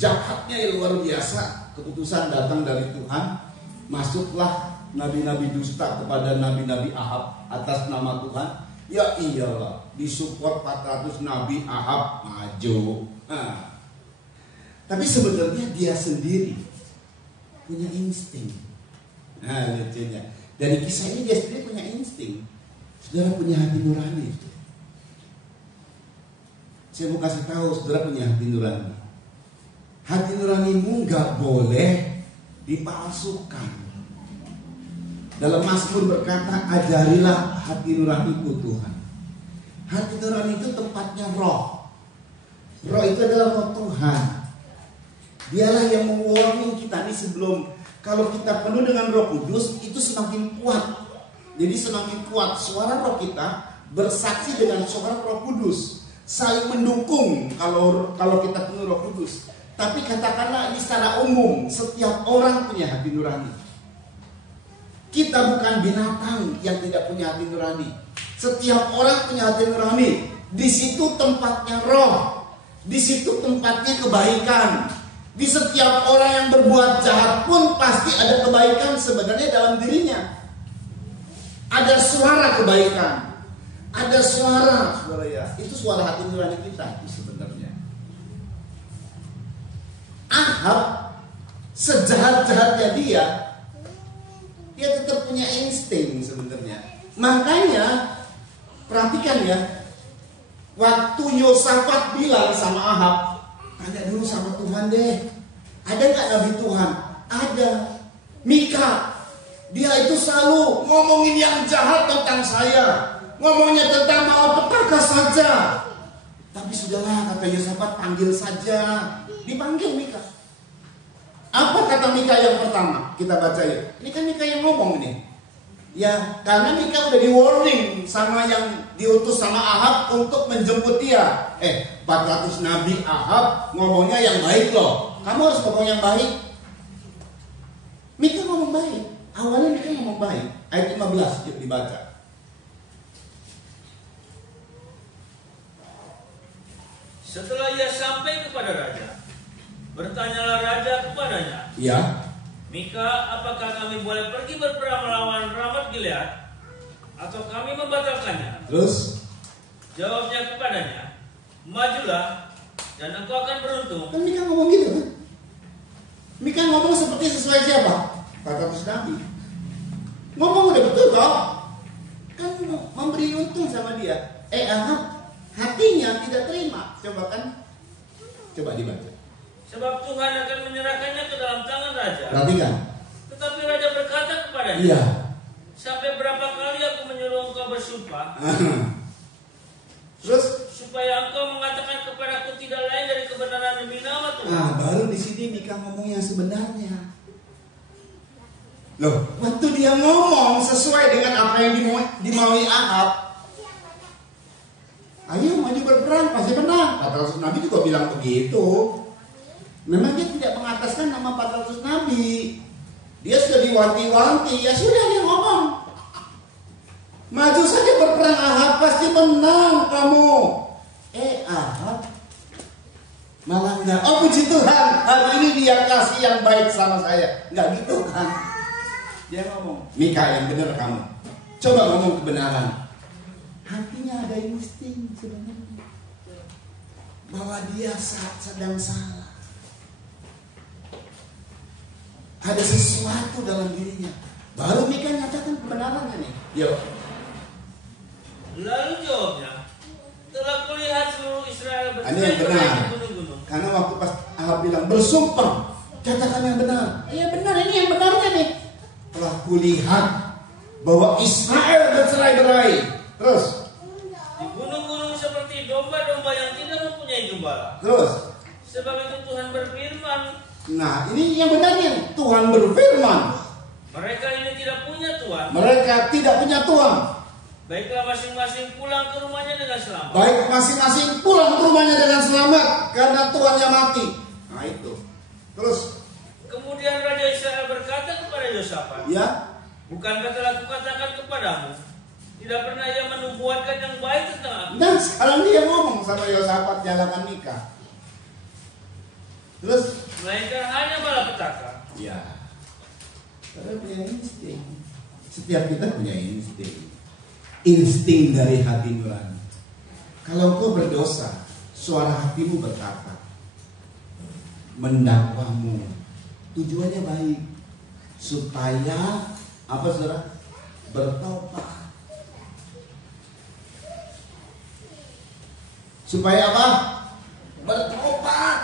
jahatnya yang luar biasa. Keputusan datang dari Tuhan. Masuklah nabi-nabi dusta kepada nabi-nabi Ahab atas nama Tuhan. Ya iyalah, disupport 400 nabi Ahab maju. Tapi sebenarnya dia sendiri punya insting. Lucunya dari kisah ini dia sendiri punya insting. Saudara punya hati nurani. Saya mau kasih tahu saudara punya hati nurani. Hati nuranimu gak boleh dipalsukan. Dalam Mazmur berkata, ajarilah hati nuraniku Tuhan. Hati nurani itu tempatnya roh. Roh itu adalah roh Tuhan. Dialah yang mewarning kita nih sebelum. Kalau kita penuh dengan Roh Kudus itu semakin kuat. Jadi semakin kuat suara roh kita bersaksi dengan suara Roh Kudus. Saling mendukung kalau kita penuh Roh Kudus. Tapi katakanlah ini secara umum, setiap orang punya hati nurani. Kita bukan binatang yang tidak punya hati nurani. Setiap orang punya hati nurani. Di situ tempatnya roh. Di situ tempatnya kebaikan. Di setiap orang yang berbuat jahat pun pasti ada kebaikan sebenarnya dalam dirinya. Ada suara kebaikan. Ada suara ya. Itu suara hati nurani kita itu sebenarnya. Ahab sejahat-jahatnya dia tetap punya insting sebenarnya. Makanya Perhatikan ya. Waktu Yosafat bilang sama Ahab, tanya dulu sama Tuhan deh, ada nggak nabi Tuhan? Ada. Mika, dia itu selalu ngomongin yang jahat tentang saya, ngomongnya tentang malapetaka saja. Tapi sudahlah, kata Yosafat, panggil saja. Dipanggil Mika. Apa kata Mika yang pertama? Kita baca ya. Ini kan Mika yang ngomong nih. Ya, karena Mika udah di warning sama yang diutus sama Ahab untuk menjemput dia. 400 nabi Ahab ngomongnya yang baik loh. Kamu harus ngomong yang baik. Mika ngomong baik. Awalnya Mika ngomong baik. Ayat 15 yuk dibaca. Setelah ia sampai kepada raja, bertanyalah raja kepadanya, Ya. Mika, apakah kami boleh pergi berperang melawan Ramat Gilead, atau kami membatalkannya? Terus? Jawabnya kepadanya, majulah, dan engkau akan beruntung. Kan Mika ngomong gitu kan? Mika ngomong seperti sesuai siapa? 400 nabi. Ngomong udah betul kok. Kan memberi untung sama dia. Ahab hatinya tidak terima. Coba kan? Coba dibaca. Sebab Tuhan akan menyerahkannya ke dalam tangan raja. Perhatikan. Tetapi raja berkata kepadanya, Iya. sampai berapa kali aku menyuruh engkau bersumpah, Terus? supaya engkau mengatakan kepadaku tidak lain dari kebenaran demi nama Tuhan. Baru di sini Mika ngomong yang sebenarnya. Loh, waktu dia ngomong sesuai dengan apa yang dimaui Ahab, ayo maju berperang pasti menang. 400 nabi juga bilang begitu. Memang dia tidak mengataskan nama 400 nabi. Dia sudah diwanti-wanti. Ya sudah dia ngomong, maju saja berperang Ahab, pasti menang kamu. Ahab malah enggak. Oh puji Tuhan, hari ini dia kasih yang baik sama saya. Enggak gitu kan. Dia ngomong, Mika yang benar kamu. Coba ngomong kebenaran. Hatinya ada insting sebenarnya bahwa dia sedang salah. Ada sesuatu dalam dirinya. Baru Mika nyatakan kebenarannya nih. Yuk. Lalu jawabnya, telah kulihat seluruh Israel Ini yang benar. di gunung-gunung. Karena waktu pas Ahab bilang bersumpah, katakan yang benar. Iya benar, ini yang benarnya nih. Telah kulihat bahwa Israel bercerai-berai. Terus. Di gunung-gunung seperti domba-domba yang tidak mempunyai gembala. Terus. Sebab itu Tuhan berfirman, Nah ini yang benarnya nih. Tuhan berfirman, mereka ini tidak punya Tuhan. mereka tidak punya Tuhan. Baiklah masing-masing pulang ke rumahnya dengan selamat. Baik masing-masing pulang ke rumahnya dengan selamat karena Tuhannya mati. Nah itu. Terus. Kemudian Raja Israel berkata kepada Yosafat, Ya. bukankah telah kukatakan kepadamu, tidak pernah ia menubuatkan yang baik tentang aku? Dan sekarang dia ngomong sama Yosafat nyalakan Mika. Terus. Melainkan hanya malapetaka. Ya. Karena punya insting. Setiap kita punya insting. Insting dari hati nurani. Kalau kau berdosa, suara hatimu berkata, mendakwamu. Tujuannya baik. Supaya apa saudara? Bertobat. Supaya apa? Bertobat.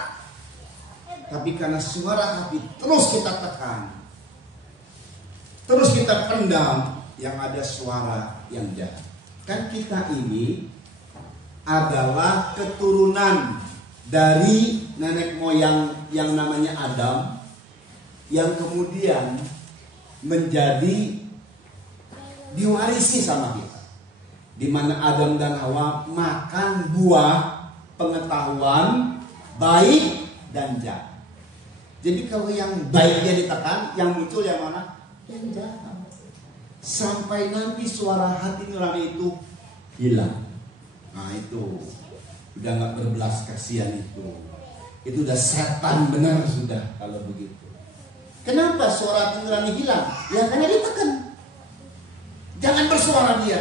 Tapi karena suara hati terus kita tekan, terus kita pendam, yang ada suara yang jahat. Kan kita ini adalah keturunan dari nenek moyang yang namanya Adam, yang kemudian menjadi diwarisi sama kita. Di mana Adam dan Hawa makan buah pengetahuan baik dan jahat. Jadi kalau yang baiknya ditekan, yang muncul yang mana? Yang jahat. Sampai nanti suara hati nurani itu hilang. Nah itu udah nggak berbelas kasihan itu. Itu udah setan benar sudah kalau begitu. Kenapa suara hati nurani hilang? Ya karena ditekan. Jangan bersuara dia.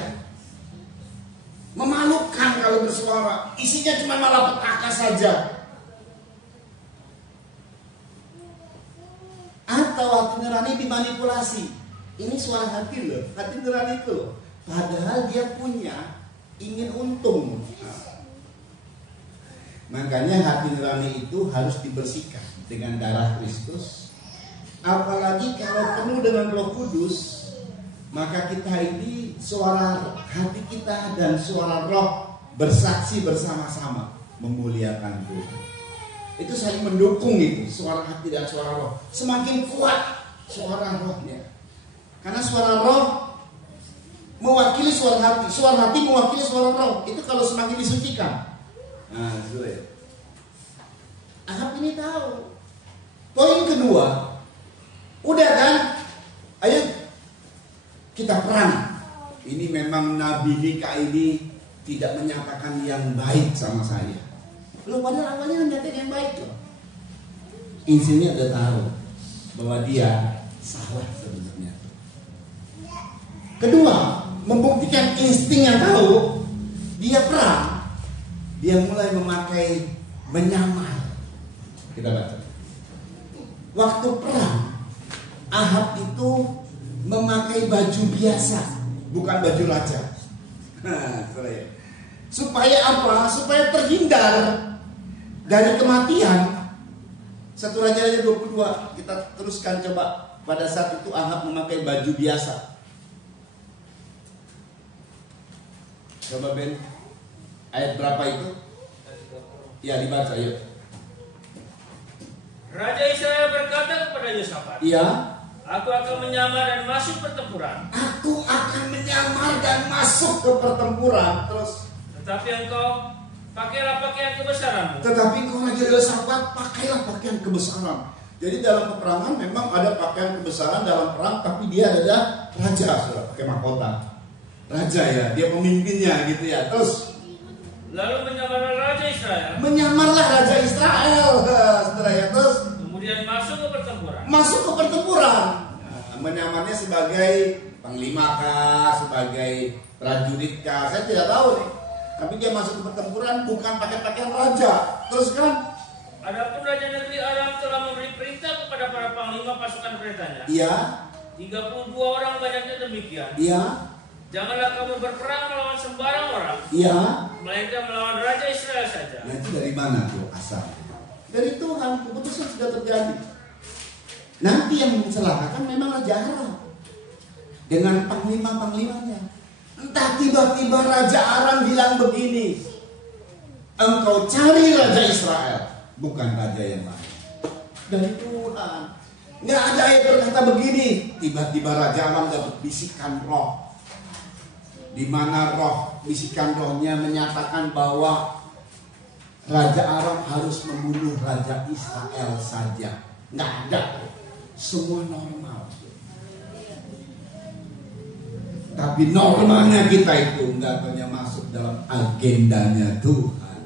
Memalukan kalau bersuara. Isinya cuma malapetaka saja. Atau hati nurani dimanipulasi. Ini suara hati loh, hati nurani itu loh. Padahal dia punya ingin untung. Makanya hati nurani itu harus dibersihkan dengan darah Kristus. Apalagi kalau penuh dengan Roh Kudus, maka kita ini suara hati kita dan suara roh bersaksi bersama-sama memuliakan Tuhan. Itu saling mendukung itu, suara hati dan suara roh. Semakin kuat suara rohnya. Karena suara roh mewakili suara hati mewakili suara roh. Itu kalau semakin disucikan. Nah, sudah. Ahab ini tahu. Poin kedua, udah kan? Ayo kita perang. Ini memang Nabi Mika ini tidak menyatakan yang baik sama saya. Loh, padahal awalnya menyatakan yang baik loh. Insinya udah tahu bahwa dia salah sebenarnya. Kedua, membuktikan insting yang tahu, dia perang. Dia mulai memakai menyamar. Kita baca. Waktu perang, Ahab itu memakai baju biasa, bukan baju raja. Supaya apa? Supaya terhindar dari kematian. 1 Raja 22, kita teruskan coba. Pada saat itu Ahab memakai baju biasa. Coba Ben, ayat berapa itu? Ya, dibaca yuk. Raja Israel berkata kepada Yosafat, Iya. aku akan menyamar dan masuk pertempuran. Aku akan menyamar dan masuk ke pertempuran. Terus, Tetapi engkau pakailah pakaian kebesaranmu. tetapi kau Raja Yosafat, pakailah pakaian kebesaran. Jadi dalam peperangan memang ada pakaian kebesaran dalam perang, tapi dia adalah raja, saudara, pakai mahkota. Raja ya, dia pemimpinnya gitu ya. Terus Lalu menyamarlah Raja Israel. menyamarlah Raja Israel, saudara ya. Terus Kemudian masuk ke pertempuran. masuk ke pertempuran. Menyamarnya sebagai panglima kah, sebagai prajurit kah, saya tidak tahu nih. Tapi dia masuk ke pertempuran bukan pakai pakaian raja. Terus kan? Adapun Raja Negeri Aram telah memberi perintah kepada para panglima pasukan keretanya. Iya, 32 orang banyaknya demikian. iya, Janganlah kamu berperang melawan sembarang orang, iya. melainkan melawan Raja Israel saja. Nah, itu dari mana tuh asal? Dari Tuhan, keputusan sudah terjadi. Nanti yang mencelakakan memang Raja Aram dengan panglima-panglimanya. Entah tiba-tiba Raja Aram bilang begini, engkau cari Raja Israel, bukan raja yang lain. Dari Tuhan. Nggak ada yang berkata begini, tiba-tiba Raja Aram dapat bisikan roh. Di mana roh, bisikan rohnya menyatakan bahwa Raja Aram harus membunuh Raja Israel saja. Nggak ada. Semua normal. Tapi normalnya kita itu nggak pernah masuk dalam agendanya Tuhan.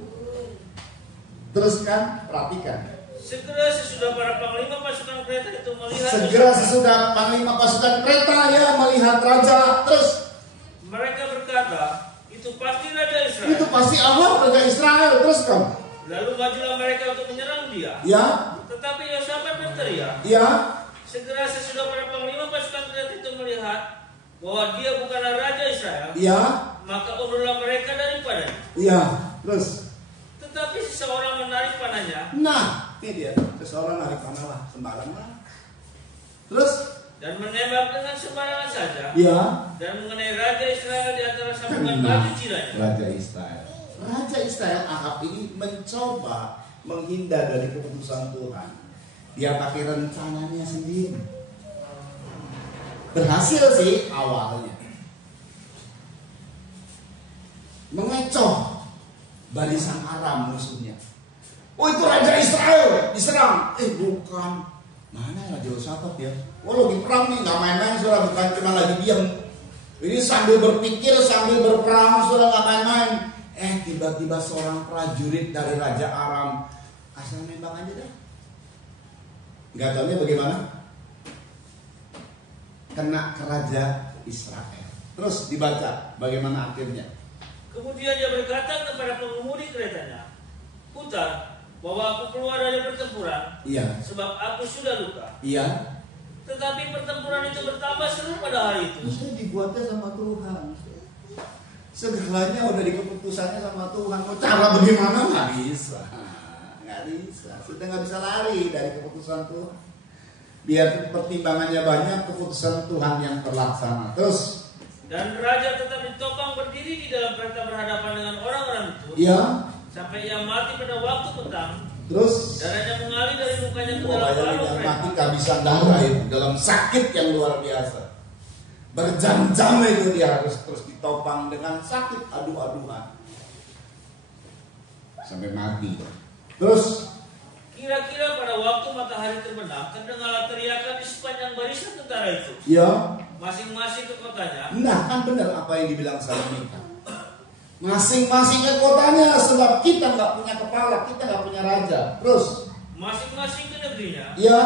Terus kan, perhatikan. Segera sesudah para panglima pasukan kereta itu melihat Segera Yosafat, sesudah panglima pasukan kereta ya melihat raja. Terus mereka berkata, itu pasti Raja Israel. itu pasti Ahab Raja Israel. Terus kan? Lalu majulah mereka untuk menyerang dia. Ya, Tetapi Yosafat berteriak. ya, Segera sesudah para panglima pasukan kereta itu melihat bahwa dia bukanlah Raja Israel, ya, maka undurlah mereka daripadanya. ya. Terus, Tetapi seseorang menarik panahnya nah, ini dia. Seseorang narik panah lah, sembarangan. Terus, dan menembak dengan sembarangan saja, ya. dan mengenai Raja Israel di antara sambungan baju ciranya. Raja Israel. Raja Israel Ahab ini mencoba menghindar dari keputusan Tuhan. Dia pakai rencananya sendiri. Berhasil sih awalnya. Mengecoh barisan Aram musuhnya. Oh, itu Raja Israel diserang. Bukan. Mana Raja Yosafat ya? Oh, lagi perang nih, nggak main-main, saudara, bukan cuma lagi diam. Ini sambil berpikir, sambil berperang, saudara, nggak main-main. Tiba-tiba seorang prajurit dari Raja Aram asal nembak aja dah. Nggak tahunya bagaimana? Kena ke Raja Israel. Terus dibaca bagaimana akhirnya. Kemudian dia berkata kepada pengemudi keretanya, putar, bahwa aku keluar dari pertempuran, Iya, sebab aku sudah luka. iya. Tetapi pertempuran itu bertambah seru pada hari itu. Itu dibuatnya sama Tuhan. Segalanya udah di keputusannya sama Tuhan. Mau cara bagaimana nggak bisa. Sudah nggak bisa lari dari keputusan Tuhan. Biar pertimbangannya banyak, keputusan Tuhan yang terlaksana. Terus. Dan raja tetap ditopang berdiri di dalam kereta berhadapan dengan orang-orang itu. Iya. Sampai ia mati pada waktu petang. Terus. Darahnya mengalir dari mukanya ke dalam balon kereta. Mati kehabisan darah itu dalam sakit yang luar biasa. Berjam-jam itu dia harus terus ditopang dengan sakit adu-aduan sampai mati. Terus kira-kira pada waktu matahari terbenam, terdengarlah teriakan di sepanjang barisan tentara itu. Ya. Masing-masing ke kotanya. Nah, kan benar apa yang dibilang Salomika. Masing-masing ke kotanya, sebab kita nggak punya kepala, kita nggak punya raja. Terus masing-masing ke negerinya. Ya.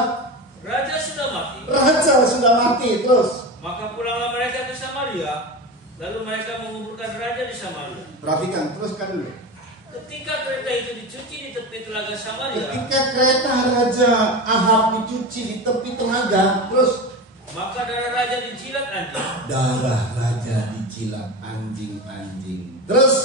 Raja sudah mati. Raja sudah mati. Terus maka pulanglah mereka ke Samaria, lalu mereka menguburkan raja di Samaria. Perhatikan, teruskan dulu. Ketika kereta itu dicuci di tepi telaga Samaria. Ketika kereta Raja Ahab dicuci di tepi telaga, terus maka darah raja dijilat anjing. Darah raja dijilat anjing-anjing. Terus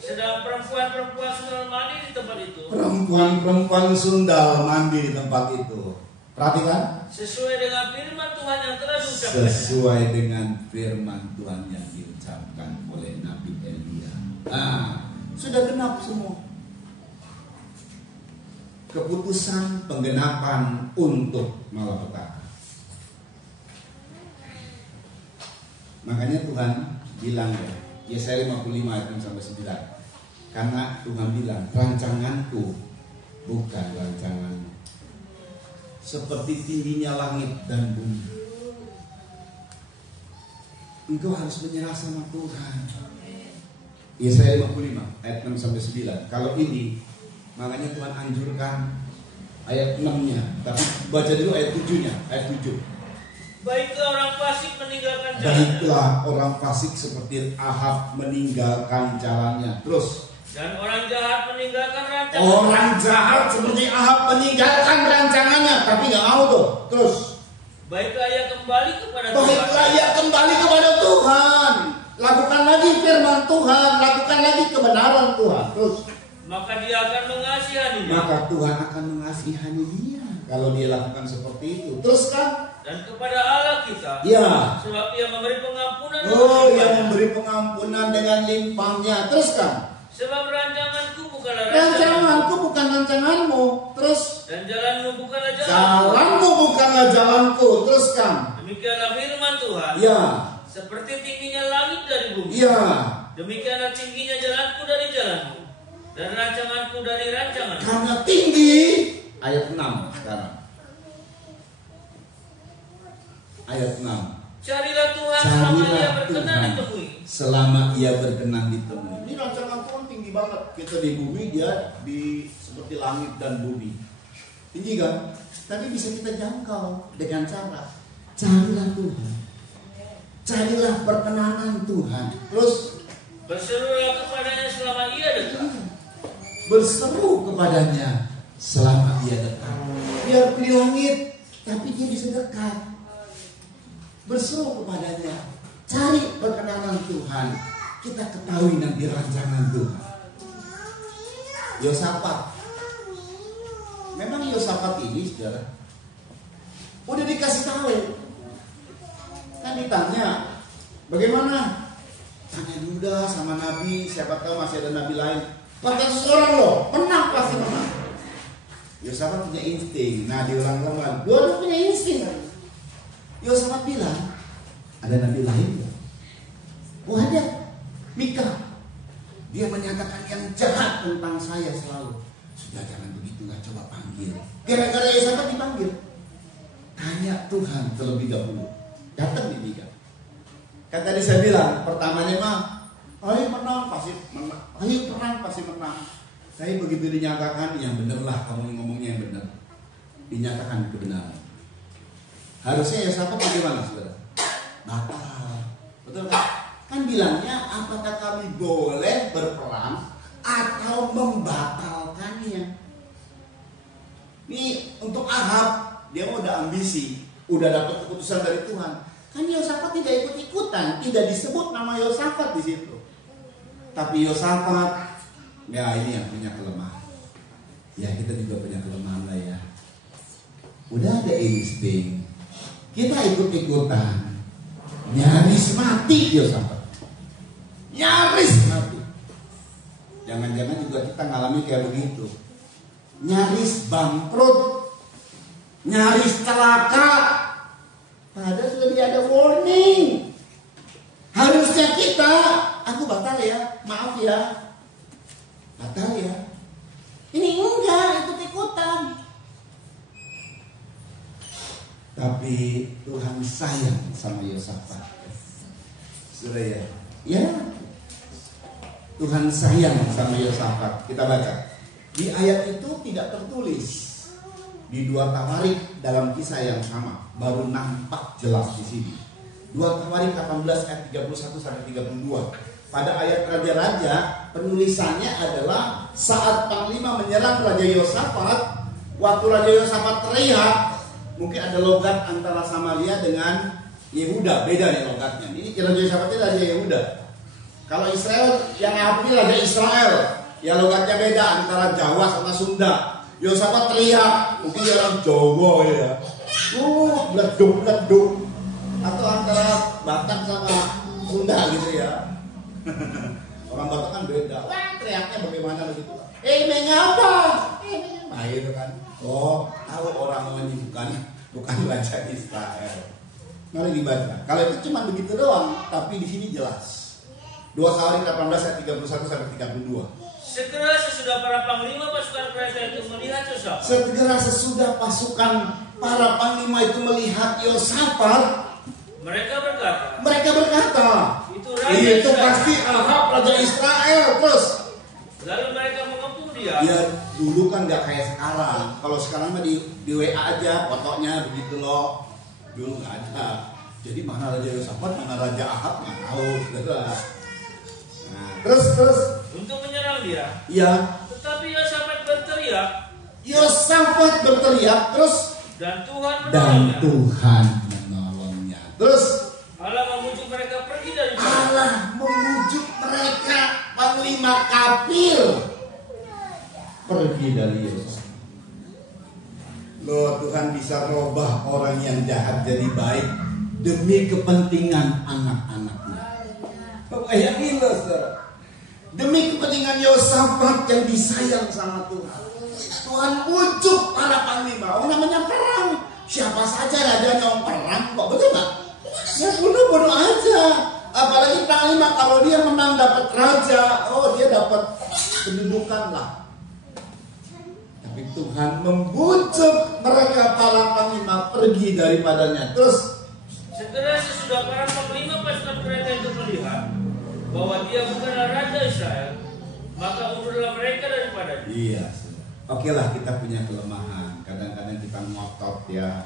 sedang perempuan-perempuan sundal mandi di tempat itu. Perempuan-perempuan sundal mandi di tempat itu. Perhatikan. Sesuai dengan firman Tuhan yang telah diucapkan. Sesuai dengan firman Tuhan yang diucapkan oleh Nabi Elia. Nah, sudah genap semua. Keputusan penggenapan untuk malapetaka. Makanya Tuhan bilang ya, Yesaya 55 ayat 6-9. Karena Tuhan bilang, rancanganku bukan rancanganmu. Seperti tingginya langit dan bumi. Engkau harus menyerah sama Tuhan. Yesaya 55 ayat 6-9. Kalau ini makanya Tuhan anjurkan ayat 6-nya. Tapi baca dulu ayat 7-nya, ayat 7. Baiklah orang fasik meninggalkan jalannya. Baiklah orang fasik seperti Ahab meninggalkan jalannya. Terus. Dan orang jahat meninggalkan rancangannya. Orang jahat seperti Ahab meninggalkan rancangannya, tapi nggak mau tuh. Terus. Baiklah ia kembali kepada Tuhan. Baiklah ia kembali kepada Tuhan. Lakukan lagi firman Tuhan, lakukan lagi kebenaran Tuhan. Terus. Maka dia akan mengasihaninya. Maka Tuhan akan mengasihani dia kalau dia lakukan seperti itu. Terus kan? Dan kepada Allah kita. Ya. Sebab ia memberi pengampunan. Oh, ia memberi pengampunan dengan limpahnya. Terus kan? Sebab rancanganku bukanlah rancanganku bukan rancanganmu. Terus. Dan jalanmu bukanlah jalanku. Jalanmu bukanlah jalanku. Terus kan? Demikianlah firman Tuhan. Ya. Seperti tingginya langit dari bumi. Ya. Demikianlah tingginya jalanku dari jalanmu. Dan rancanganku dari rancanganmu. Karena tinggi. Ayat 6 sekarang. Ayat 6. Carilah Tuhan selama ia berkenan ditemui. Selama ia berkenan ditemui. Ini rancangan Tuhan tinggi banget. Kita di bumi, dia di seperti langit dan bumi. Tinggi kan? Tapi bisa kita jangkau dengan cara carilah Tuhan. Carilah perkenanan Tuhan. Terus berserulah kepadanya selama ia dekat. Berseru kepadanya selama ia dekat. Biar di langit, tapi dia bisa dekat. Berseru kepadanya, cari perkenanan Tuhan. Kita ketahui nanti rancangan Tuhan. Yosafat. Memang Yosafat ini, saudara, udah dikasih tahu. Kan ditanya, bagaimana? Tanya Yuda sama Nabi, siapa tahu masih ada Nabi lain. Pakai seorang loh, menang pasti menang. Yosafat punya insting. Nah, diulang-ulang, dua punya insting. Yosafat bilang, ada nabi lain? Oh ada, Mika. Dia menyatakan yang jahat tentang saya selalu. Sudah jangan begitu, nggak coba panggil. Gara-gara Yosafat dipanggil, tanya Tuhan terlebih dahulu. Datang di Mika. Kan tadi saya bilang, pertamanya mah, ayo menang pasti menang, ayo perang pasti menang. Tapi begitu dinyatakan, yang benar lah kamu ngomongnya yang benar. Dinyatakan kebenaran. Harusnya Yosafat bagaimana, saudara? Batal. Betul kan? Kan bilangnya, apakah kami boleh berperang atau membatalkannya? Ini untuk Ahab, dia mau udah ambisi, udah dapat keputusan dari Tuhan. Kan Yosafat tidak ikut-ikutan, tidak disebut nama Yosafat di situ. Tapi Yosafat, ya ini yang punya kelemahan. Ya kita juga punya kelemahan lah ya. Udah ada insting, kita ikut-ikutan, nyaris mati Yosafat. Nyaris mati. Jangan-jangan juga kita ngalami kayak begitu. Nyaris bangkrut, nyaris celaka. Padahal sudah tidak ada warning. Harusnya kita, aku batal ya, maaf ya, batal ya. Ini enggak, ikut-ikutan. Tapi Tuhan sayang sama Yosafat. Sudah ya? Ya. Tuhan sayang sama Yosafat. Kita baca. Di ayat itu tidak tertulis. Di 2 Tawarik dalam kisah yang sama, baru nampak jelas di sini. 2 Tawarik 18 ayat 31 sampai 32. Pada ayat raja-raja, penulisannya adalah saat panglima menyerang Raja Yosafat. Waktu Raja Yosafat teriak, mungkin ada logat antara Samaria dengan Yehuda, beda nih logatnya. Ini Raja Yosafat itu Raja Yehuda. Kalau Israel, yang Ahab ini Raja Israel, ya logatnya beda antara Jawa sama Sunda. Yosafat teriak, mungkin dia orang Jawa ya, leduk-leduk, atau antara Batak sama Sunda gitu ya. Orang Batak kan beda. Wah, teriaknya bagaimana begitu? Mengapa? Nah itu kan. Oh, tahu orang ini bukan Raja Israel. Mari dibaca. Kalau itu cuma begitu doang, tapi di sini jelas. 2 Tawarik 18 ayat 31 sampai 32. Segera sesudah para panglima pasukan kerajaan itu melihat Yosafat. Segera sesudah pasukan para panglima itu melihat Yosafat, mereka berkata, itu pasti Ahab Raja Israel. Terus lalu mereka mengepung dia. Ya dulu kan nggak kayak sekarang. Kalau sekarang mah di WA aja fotonya begitu loh. Dulu nggak ada. Jadi mana Raja Yosafat, mana Raja Ahab nggak tahu. Nah, terus untuk menyerang dia. Ya. Tetapi Yosafat berteriak. Terus dan Tuhan menolongnya. Terus Allah memujuk mereka pergi dari sana. Allah memujuk mereka panglima kafir pergi dari Yosafat. Loh, Tuhan bisa robah orang yang jahat jadi baik demi kepentingan anak-anaknya. Bayangin loh, saudara. Demi kepentingan Yosafat yang disayang sama Tuhan. Tuhan ujuk para panglima. Oh, namanya perang. Siapa saja rajanya orang perang kok, betul nggak? Ya bodoh aja. Apalagi panglima kalau dia menang dapat raja, oh dia dapat kedudukan lah. Tapi Tuhan membujuk mereka para panglima pergi daripadanya. Terus segera sesudah para panglima pasukan kerajaan itu melihat bahwa dia bukanlah Raja Israel, maka undurlah mereka daripadanya. Iya. Oke lah, kita punya kelemahan. Kadang-kadang kita ngotot ya.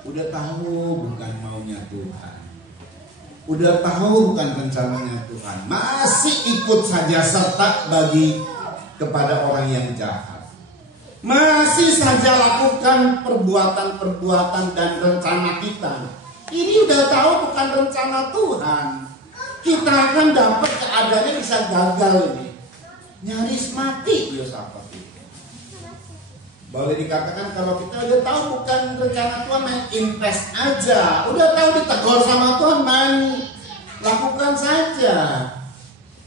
Udah tahu bukan maunya Tuhan, udah tahu bukan rencananya Tuhan, masih ikut saja serta bagi kepada orang yang jahat, masih saja lakukan perbuatan-perbuatan dan rencana kita. Ini udah tahu bukan rencana Tuhan, kita akan dapat keadaannya bisa gagal ini, nyaris mati Yosafat itu. Boleh dikatakan kalau kita udah tahu bukan rencana Tuhan, main invest aja. Udah tahu ditegur sama Tuhan, main lakukan saja.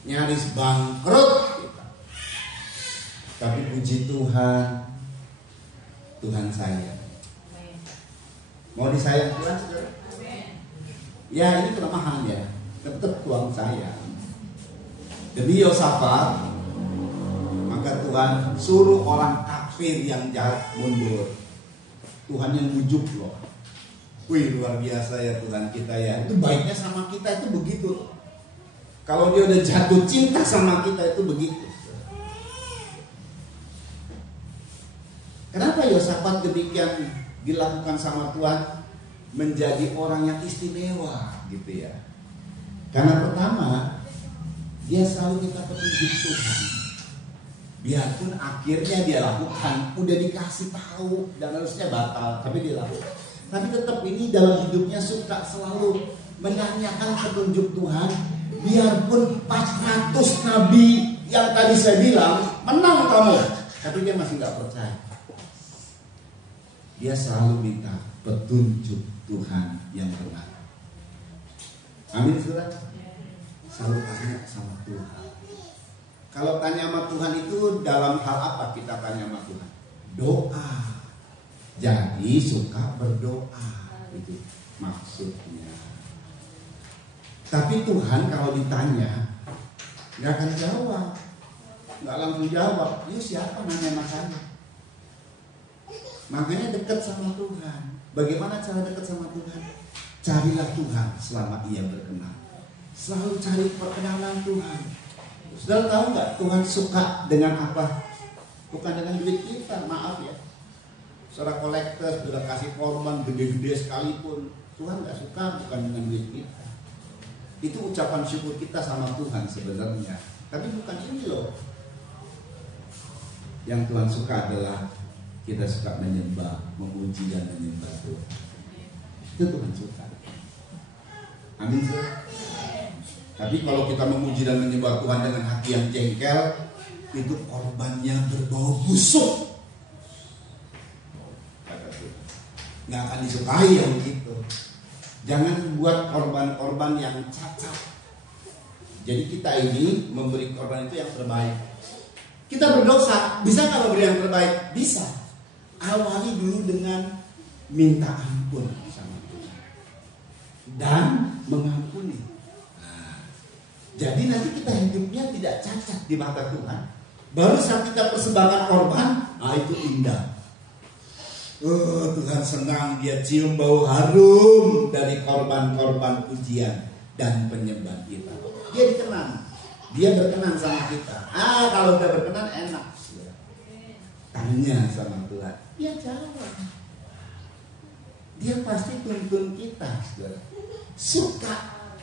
Nyaris bangkrut kita. Tapi puji Tuhan, Tuhan sayang. Mau disayang Tuhan? Ya ini kelemahan ya. Tetap Tuhan sayang. Demi Yosafat, maka Tuhan suruh orang kafir yang jahat mundur. Tuhan yang bujuk loh. Wih, luar biasa ya Tuhan kita ya. Itu baiknya sama kita itu begitu. Kalau dia udah jatuh cinta sama kita itu begitu. Kenapa Yosafat demikian dilakukan sama Tuhan, menjadi orang yang istimewa gitu ya? Karena pertama, dia selalu minta petunjuk Tuhan. Biarpun akhirnya dia lakukan, udah dikasih tahu dan harusnya batal, tapi dia lakukan. Tapi tetap ini dalam hidupnya suka selalu menanyakan petunjuk Tuhan. biarpun 400 nabi yang tadi saya bilang menang kamu, tapi dia masih nggak percaya. Dia selalu minta petunjuk Tuhan yang benar. Amin, saudara. Selalu tanya sama Tuhan. Kalau tanya sama Tuhan itu dalam hal apa kita tanya sama Tuhan? Doa. Jadi suka berdoa, itu maksudnya. Tapi Tuhan kalau ditanya nggak akan jawab, nggak langsung jawab. Yuk siapa nanya sama saya? Makanya dekat sama Tuhan. Bagaimana cara dekat sama Tuhan? Carilah Tuhan selama Ia berkenan. Selalu cari perkenanan Tuhan. Saudara tahu nggak Tuhan suka dengan apa? Bukan dengan duit kita, maaf ya. Saudara kolektor sudah kasih korban gede-gede sekalipun, Tuhan nggak suka bukan dengan duit kita. Itu ucapan syukur kita sama Tuhan sebenarnya. Tapi bukan ini loh. Yang Tuhan suka adalah kita suka menyembah, memuji dan menyembah Tuhan. Itu Tuhan suka. Amin. Tapi kalau kita memuji dan menyembah Tuhan dengan hati yang jengkel, itu korbannya berbau busuk. Nggak akan disukai yang gitu. Jangan buat korban-korban yang cacat. Jadi kita ini memberi korban itu yang terbaik. Kita berdosa, bisa nggak memberi yang terbaik? Bisa. Awali dulu dengan minta ampun sama Tuhan dan mengampuni. Nah, jadi nanti kita hidupnya tidak cacat di mata Tuhan. Baru saat kita persembahkan korban, itu indah. Tuhan senang, Dia cium bau harum dari korban-korban pujian dan penyembah kita. Dia dikenang, Dia berkenan sama kita. Kalau udah berkenan enak. Tanya sama Tuhan, Dia jawab. Dia pasti tuntun kita, saudara. Suka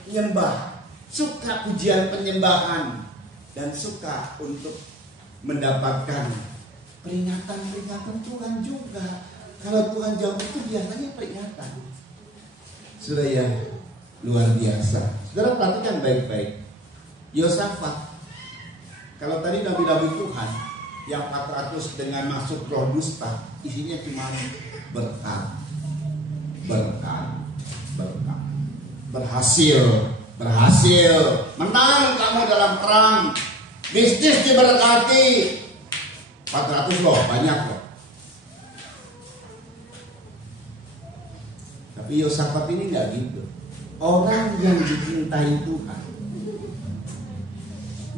nyembah, suka pujian penyembahan, dan suka untuk mendapatkan peringatan-peringatan Tuhan juga. Kalau Tuhan jawab itu biasanya peringatan. Sudah ya, luar biasa. Saudara perhatikan baik-baik. Yosafat, kalau tadi nabi-nabi Tuhan yang 400 dengan masuk roh dusta, isinya cuma berkat, berhasil, menang kamu dalam perang, bisnis diberkati. 400 loh, banyak loh. Tapi Yosafat ini nggak gitu. Orang yang dicintai Tuhan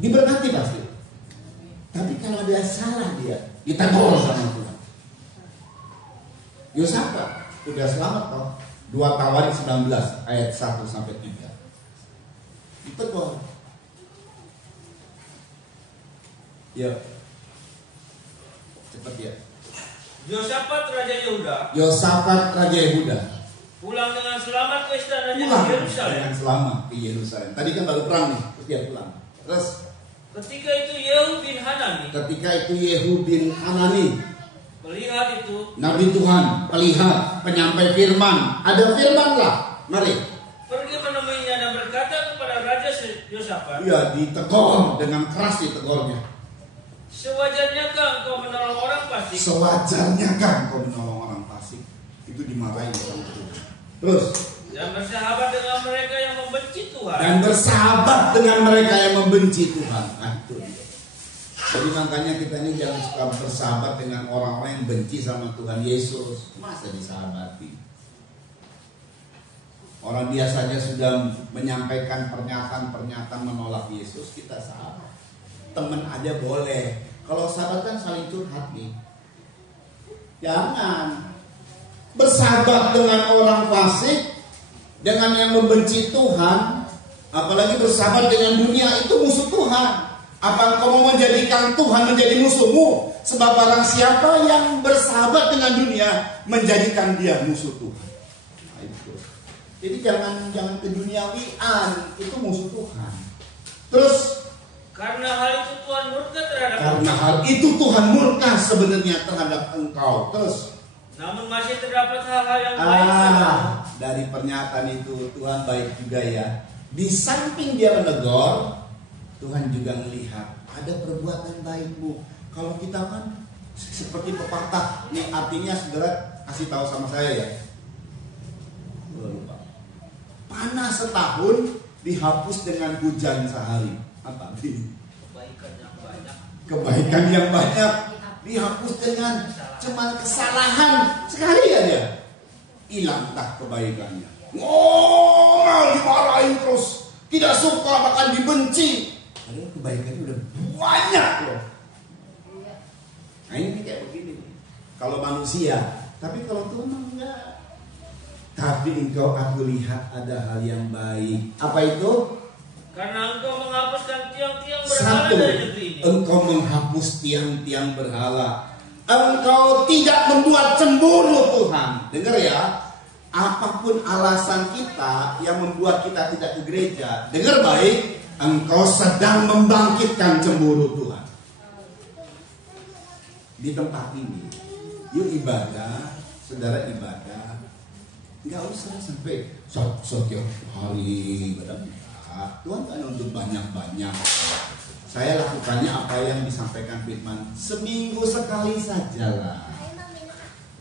diberkati pasti. Tapi kalau dia salah, dia ditegur sama Tuhan. Yosafat udah selamat toh. 2 Tawarik 19 ayat 1 sampai 3. Ditegur. Ya. Cepat ya. Yosafat Raja Yehuda pulang dengan selamat ke istananya di Yerusalem. Dengan selamat ke Yerusalem. Tadi kan baru perang nih, terus dia pulang. Terus ketika itu Yehu bin Hanani melihat itu, Nabi Tuhan, melihat penyampai firman. Ada firman lah, mari. Pergi menemuinya dan berkata kepada Raja Yosafat. Iya, ditegur dengan keras ditegurnya. Sewajarnyakah engkau menolong orang fasik? Itu dimarahin sama Tuhan. Terus dan bersahabat dengan mereka yang membenci Tuhan. Itu dia. Jadi makanya kita ini jangan suka bersahabat dengan orang-orang yang benci sama Tuhan Yesus. Masa disahabati? Orang dia saja sudah menyampaikan pernyataan menolak Yesus, kita sahabat. Teman aja boleh. Kalau sahabat kan saling curhat nih. Jangan bersahabat dengan orang fasik, dengan yang membenci Tuhan, apalagi bersahabat dengan dunia, itu musuh Tuhan. Apa engkau mau menjadikan Tuhan menjadi musuhmu? Sebab barang siapa yang bersahabat dengan dunia, menjadikan dia musuh Tuhan. Nah, itu. Jadi jangan keduniawian, itu musuh Tuhan. Terus karena hal itu Tuhan murka sebenarnya terhadap engkau. Terus namun masih terdapat hal-hal yang baik. Dari pernyataan itu Tuhan baik juga ya. Di samping dia menegur, Tuhan juga melihat ada perbuatan baikmu. Kalau kita kan seperti pepatah, ini artinya saudara kasih tahu sama saya ya. Lupa. Panas setahun dihapus dengan hujan sehari. Apa artinya? Kebaikan yang banyak dihapus dengan cuman kesalahan sekali aja. Hilang tak kebaikannya. Ngomel, dimarahin terus, tidak suka bahkan dibenci. Padahal kebaikannya udah banyak loh. Nah ini kayak begini. Kalau manusia, tapi kalau Tuhan enggak. Tapi engkau aku lihat ada hal yang baik. Apa itu? Karena engkau menghapuskan tiang-tiang berhala Satu, dari negeri ini. engkau menghapus tiang-tiang berhala. Engkau tidak membuat cemburu Tuhan. Dengar ya. Apapun alasan kita yang membuat kita tidak ke gereja, dengar baik, engkau sedang membangkitkan cemburu Tuhan. Di tempat ini, yuk ibadah, saudara ibadah, nggak usah sampai setiap hari ibadah. Tuhan kan untuk banyak-banyak. Saya lakukannya apa yang disampaikan Firman, seminggu sekali sajalah.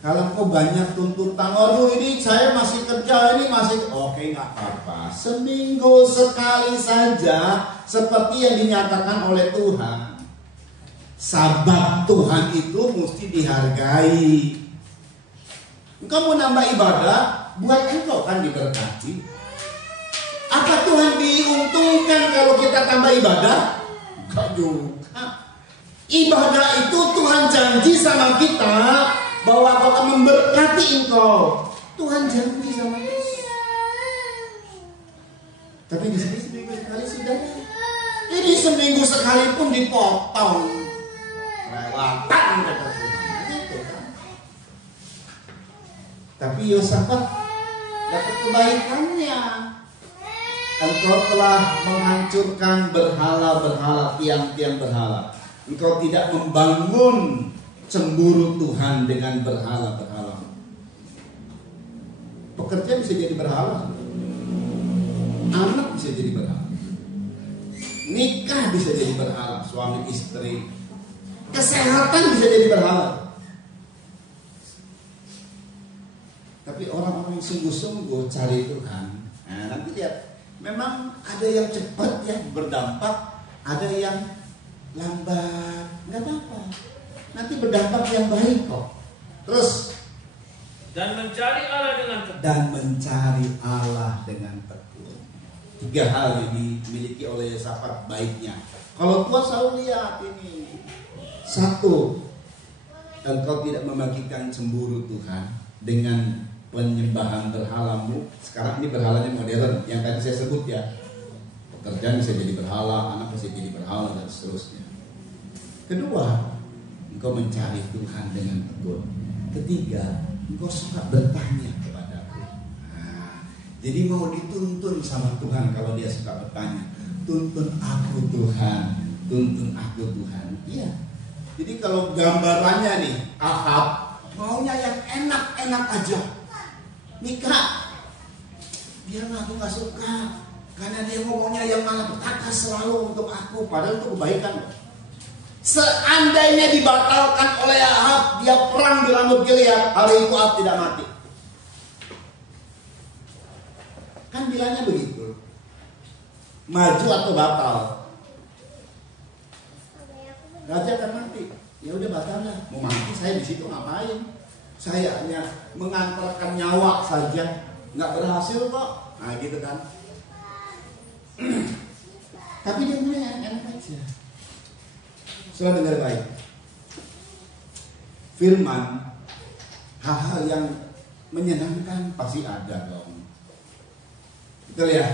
Kalau kau banyak tuntutan, aduh ini saya masih kerja, ini masih oke, nggak apa-apa. Seminggu sekali saja, seperti yang dinyatakan oleh Tuhan. Sabat Tuhan itu mesti dihargai. Engkau mau nambah ibadah, buat engkau kan diberkati. Apa Tuhan diuntungkan kalau kita tambah ibadah? Enggak juga. Ibadah itu Tuhan janji sama kita bahwa Aku akan memberkati engkau. Tuhan janji sama kita. Tapi di sini seminggu sekali sudah. Ini seminggu sekali pun dipotong. Relatan kata Tuhan. Gitu kan. Tapi Yosafat dapat kebaikannya. Engkau telah menghancurkan berhala-berhala, tiang-tiang berhala. Engkau tidak membangun cemburu Tuhan dengan berhala-berhala. Pekerjaan bisa jadi berhala, anak bisa jadi berhala, nikah bisa jadi berhala, suami istri, kesehatan bisa jadi berhala. Tapi orang-orang yang sungguh-sungguh cari Tuhan, nah nanti lihat, memang ada yang cepat ya berdampak, ada yang lambat, nggak apa-apa. Nanti berdampak yang baik kok. Terus dan mencari Allah dengan tekun. Dan mencari Allah dengan tekun. 3 hal yang dimiliki oleh Yosafat baiknya. Kalau Tuhan selalu lihat ini. 1, engkau tidak membagikan cemburu Tuhan dengan penyembahan berhalamu. Sekarang ini berhalanya modern yang tadi saya sebut ya. Pekerjaan bisa jadi berhala, anak bisa jadi berhala dan seterusnya. Kedua, engkau mencari Tuhan dengan tekun. Ketiga, engkau suka bertanya kepadaku. Nah, jadi mau dituntun sama Tuhan kalau dia suka bertanya. Tuntun aku Tuhan, tuntun aku Tuhan. Iya. Jadi kalau gambarannya nih, Ahab maunya yang enak-enak aja. Nikah, biarlah aku gak suka. Karena dia ngomongnya yang malapetaka selalu untuk aku. Padahal itu kebaikan. Seandainya dibatalkan oleh Ahab, dia perang di Ramut Gilead, hari itu Ahab tidak mati. Kan bilangnya begitu. Maju atau batal. Raja akan mati. Ya udah batal lah. Mau mati saya di situ ngapain? Saya hanya mengantarkan nyawa saja, nggak berhasil kok. Nah gitu kan. Tapi dia punya enak aja. Sudah dengar baik. Firman, hal-hal yang menyenangkan pasti ada dong. Betul ya?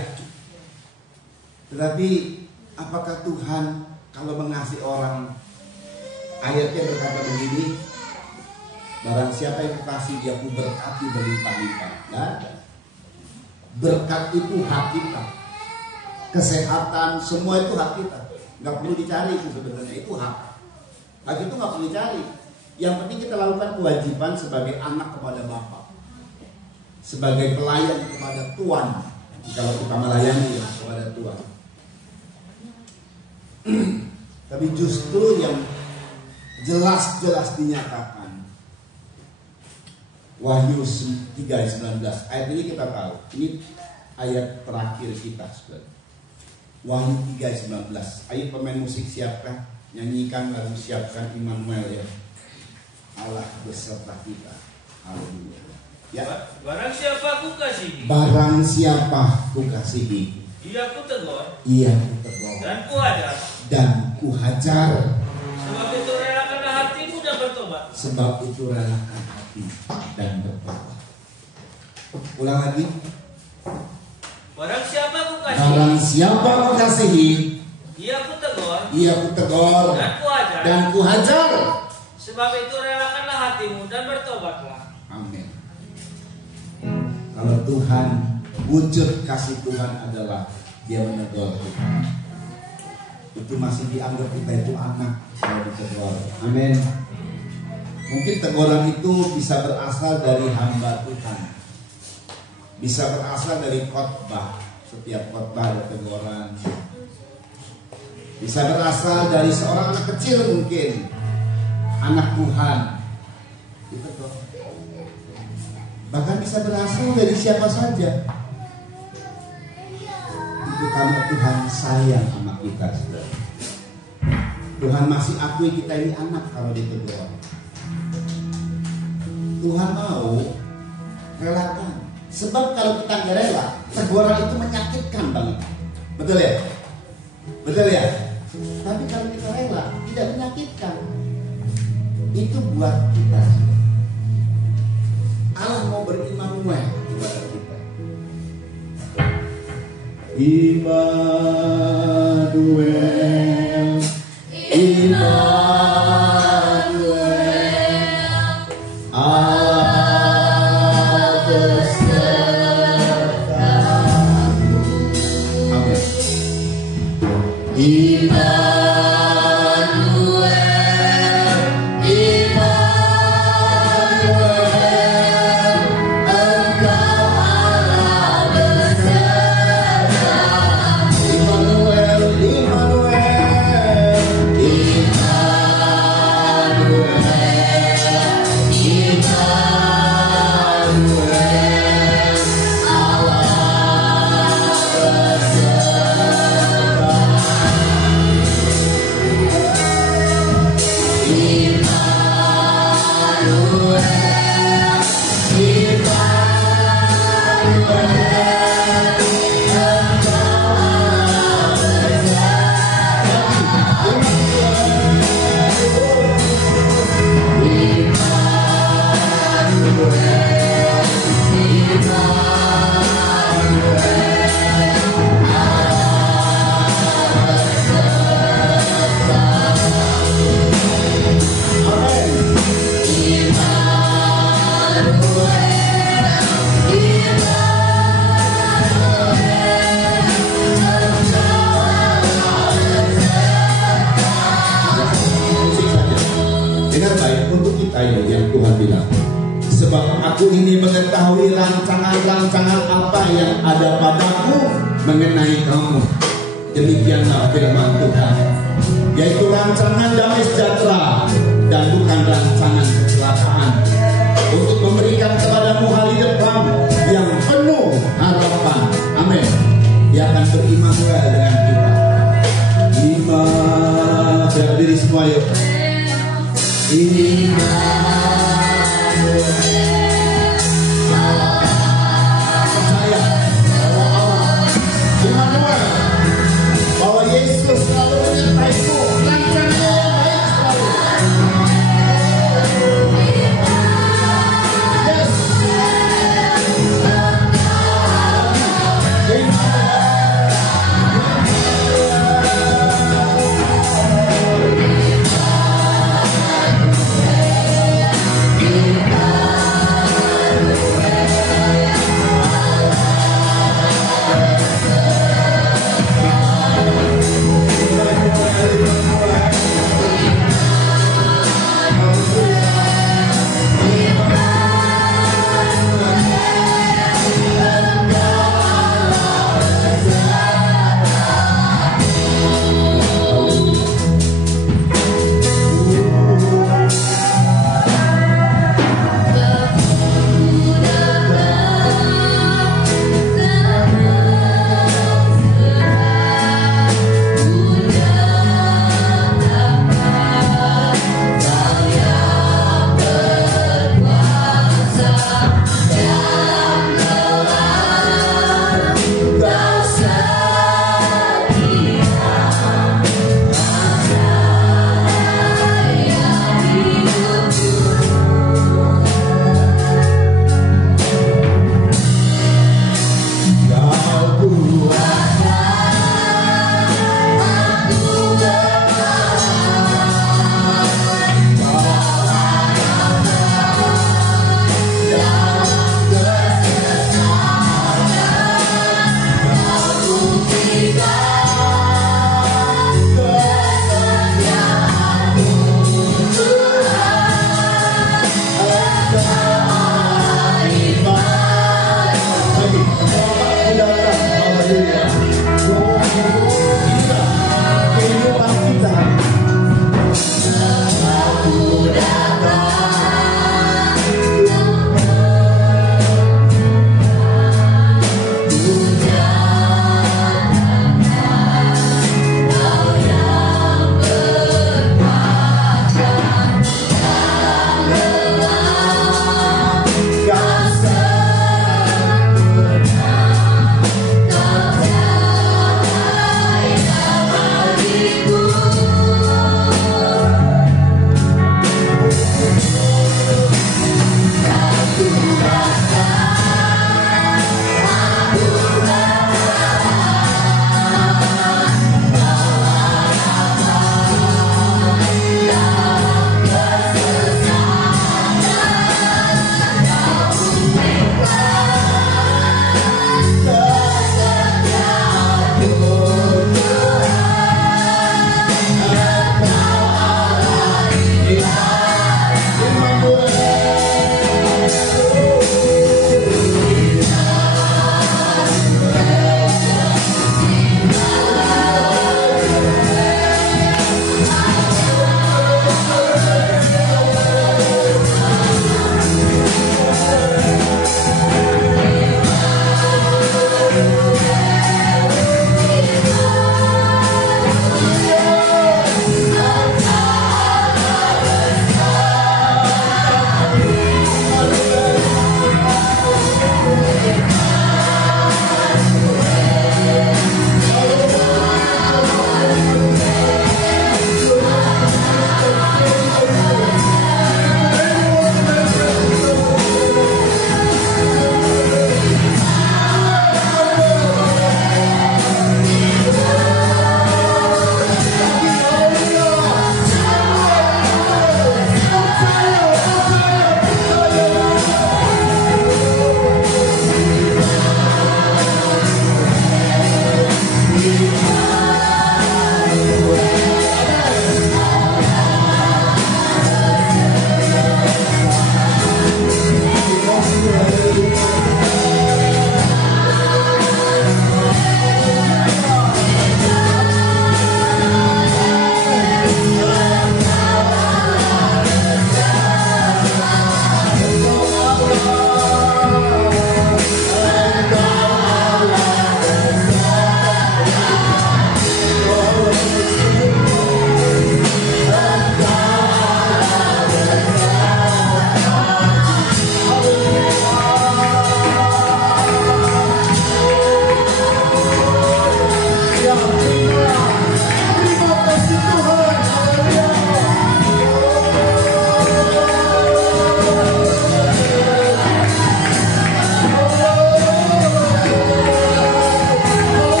Tetapi apakah Tuhan kalau mengasihi orang, ayatnya berkata begini, barang siapa yang kasih dia ku berkati berlimpah-limpah. Nggak ada. Berkat itu hak kita. Kesehatan semua itu hak kita. Nggak perlu dicari itu sebenarnya, itu hak. Hak itu nggak perlu dicari. Yang penting kita lakukan kewajiban sebagai anak kepada Bapa, sebagai pelayan kepada Tuhan. kalau kita melayani ya kepada Tuhan. Tapi justru yang jelas-jelas dinyatakan Wahyu 3:19. Ayat ini kita tahu. Ini ayat terakhir kita, saudara. Wahyu 3:19. Ayo pemain musik siapkan, nyanyikan lagu siapkan Immanuel ya. Allah beserta kita. Haleluya. Ya. Barang siapa ku kasihi, Barang siapa ku kasihi, ia ku tegur, ia ku tegur dan ku ajar. dan ku hajar. Sebab itu relakanlah hatimu dan bertobat. Sebab itu relakan hati dan bertobat. Ulang lagi. Barang siapa ku kasihi, Barang siapa ku kasihi, ia ku tegur, ia ku tegur dan ku ajar. dan ku hajar. Sebab itu relakanlah hatimu dan bertobatlah. Amin. Kalau Tuhan, wujud kasih Tuhan adalah Dia menegur kita. Itu masih dianggap kita itu anak kalau ditegur. Amin. Mungkin teguran itu bisa berasal dari hamba Tuhan, bisa berasal dari khotbah. Setiap khotbah ada teguran. Bisa berasal dari seorang anak kecil mungkin, anak Tuhan. Ditegur. Bahkan bisa berasal dari siapa saja. Itu karena Tuhan sayang sama kita, saudara. Tuhan masih akui kita ini anak kalau ditegur. Tuhan mau relakan. Sebab kalau kita nggak rela, teguran itu menyakitkan banget. Betul ya? Betul ya? Tapi kalau kita rela, tidak menyakitkan. Itu buat kita. Allah mau berimmanuel kepada kita. Immanuel, Immanuel, Allah besertamu. Amin. Dengar baik untuk kita ini yang Tuhan bilang. Sebab aku ini mengetahui rancangan-rancangan apa yang ada padaku mengenai kamu. Demikianlah firman Tuhan, yaitu rancangan damai sejahtera dan bukan rancangan kecelakaan, untuk memberikan kepadamu hari depan yang penuh harapan. Amin. Dia akan berimmanuel dengan kita. Berdiri semua yuk. Percaya bahwa Allah Immanuel, bahwa Yesus selalu menyertaimu, rancangannya yang baik selalu. Yes.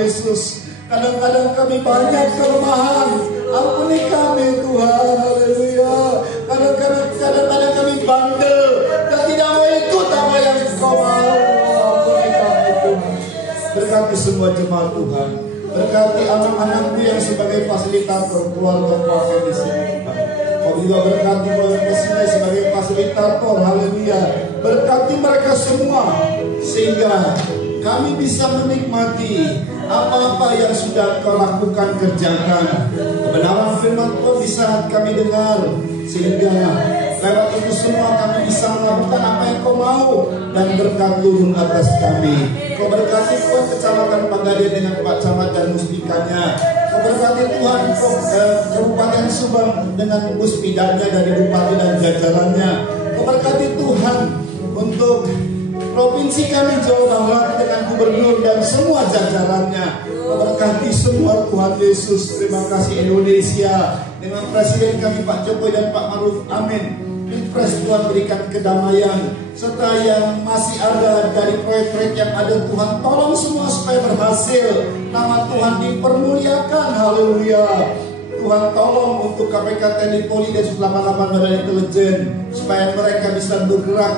Yesus. Kadang-kadang kami banyak kelemahan, ampuni kami Tuhan. Haleluya. Kadang-kadang kami bandel dan tidak mau ikut apa yang Kau mau. Ampuni kami Tuhan. Berkati semua jemaat Tuhan. Berkati anak-anakmu yang sebagai fasilitator keluarga keluarga di sini Tuhan. Kau juga berkati keluarga sini sebagai fasilitator. Haleluya. Berkati mereka semua sehingga kami bisa menikmati apa-apa yang sudah Kau lakukan, kerjakan. Kebenaran firman Tuhan bisa kami dengar, sehingga lewat itu semua kami bisa melakukan apa yang Kau mau, dan berkat turun atas kami. Kau berkati Tuhan Kecamatan Pagaden dengan Pak Camat dan Muspikanya. Kau berkati Tuhan Kabupaten Subang dengan Muspidanya dari Bupati dan jajarannya. Kau berkati Tuhan untuk provinsi kami Jawa Barat dengan gubernur dan semua jajarannya. Berkati semua Tuhan Yesus. Terima kasih Indonesia dengan presiden kami Pak Jokowi dan Pak Maruf Amin. Pilpres Tuhan berikan kedamaian, serta yang masih ada dari proyek-proyek yang ada Tuhan tolong semua supaya berhasil. Nama Tuhan dipermuliakan. Haleluya. Tuhan tolong untuk KPK, TNI, Polri, dan 88 badan intelijen supaya mereka bisa bergerak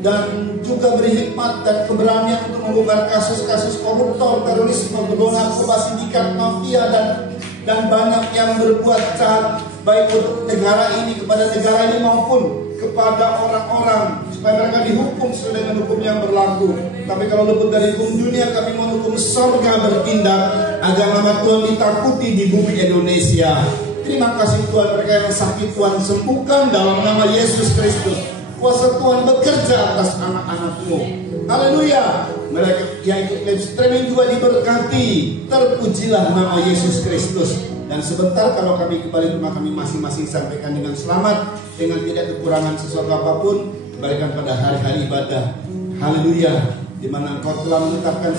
dan juga beri hikmat dan keberanian untuk membongkar kasus-kasus koruptor, terorisme, narkoba, sindikat, mafia dan banyak yang berbuat jahat baik untuk negara ini, kepada negara ini maupun kepada orang-orang, supaya mereka dihukum sesuai dengan hukum yang berlaku. Tapi kalau luput dari hukum dunia, kami mau hukum surga bertindak agar nama Tuhan ditakuti di bumi Indonesia. Terima kasih Tuhan, mereka yang sakit Tuhan sembuhkan dalam nama Yesus Kristus. Kuasa Tuhan bekerja atas anak-anak-Mu. Haleluya. Mereka yang ikut live streaming juga diberkati. Terpujilah nama Yesus Kristus. Dan sebentar kalau kami kembali rumah kami masing-masing sampaikan dengan selamat, dengan tidak kekurangan sesuatu apapun, kembalikan pada hari-hari ibadah. Haleluya. Di mana Engkau telah menetapkan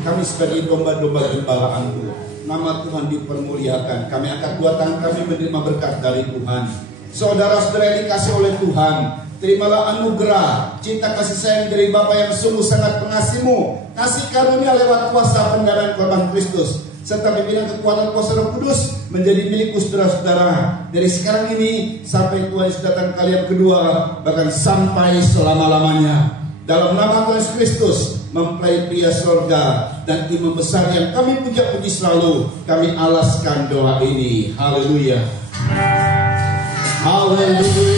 kami sebagai domba-domba gembala-Mu. Nama Tuhan dipermuliakan. Kami angkat dua tangan kami menerima berkat dari Tuhan. Saudara-saudara yang dikasih oleh Tuhan, terimalah anugerah cinta kasih sayang dari Bapa yang sungguh sangat mengasihimu, kasih karunia lewat kuasa pendarahan korban Kristus, serta pimpinan kekuatan kuasa Roh Kudus menjadi milikku saudara-saudara dari sekarang ini sampai Tuhan Yesus datang kali yang kedua, bahkan sampai selama-lamanya. Dalam nama Tuhan Yesus Kristus, mempelai pria surga dan imam besar yang kami puja-puji selalu, kami alaskan doa ini. Haleluya. Haleluya.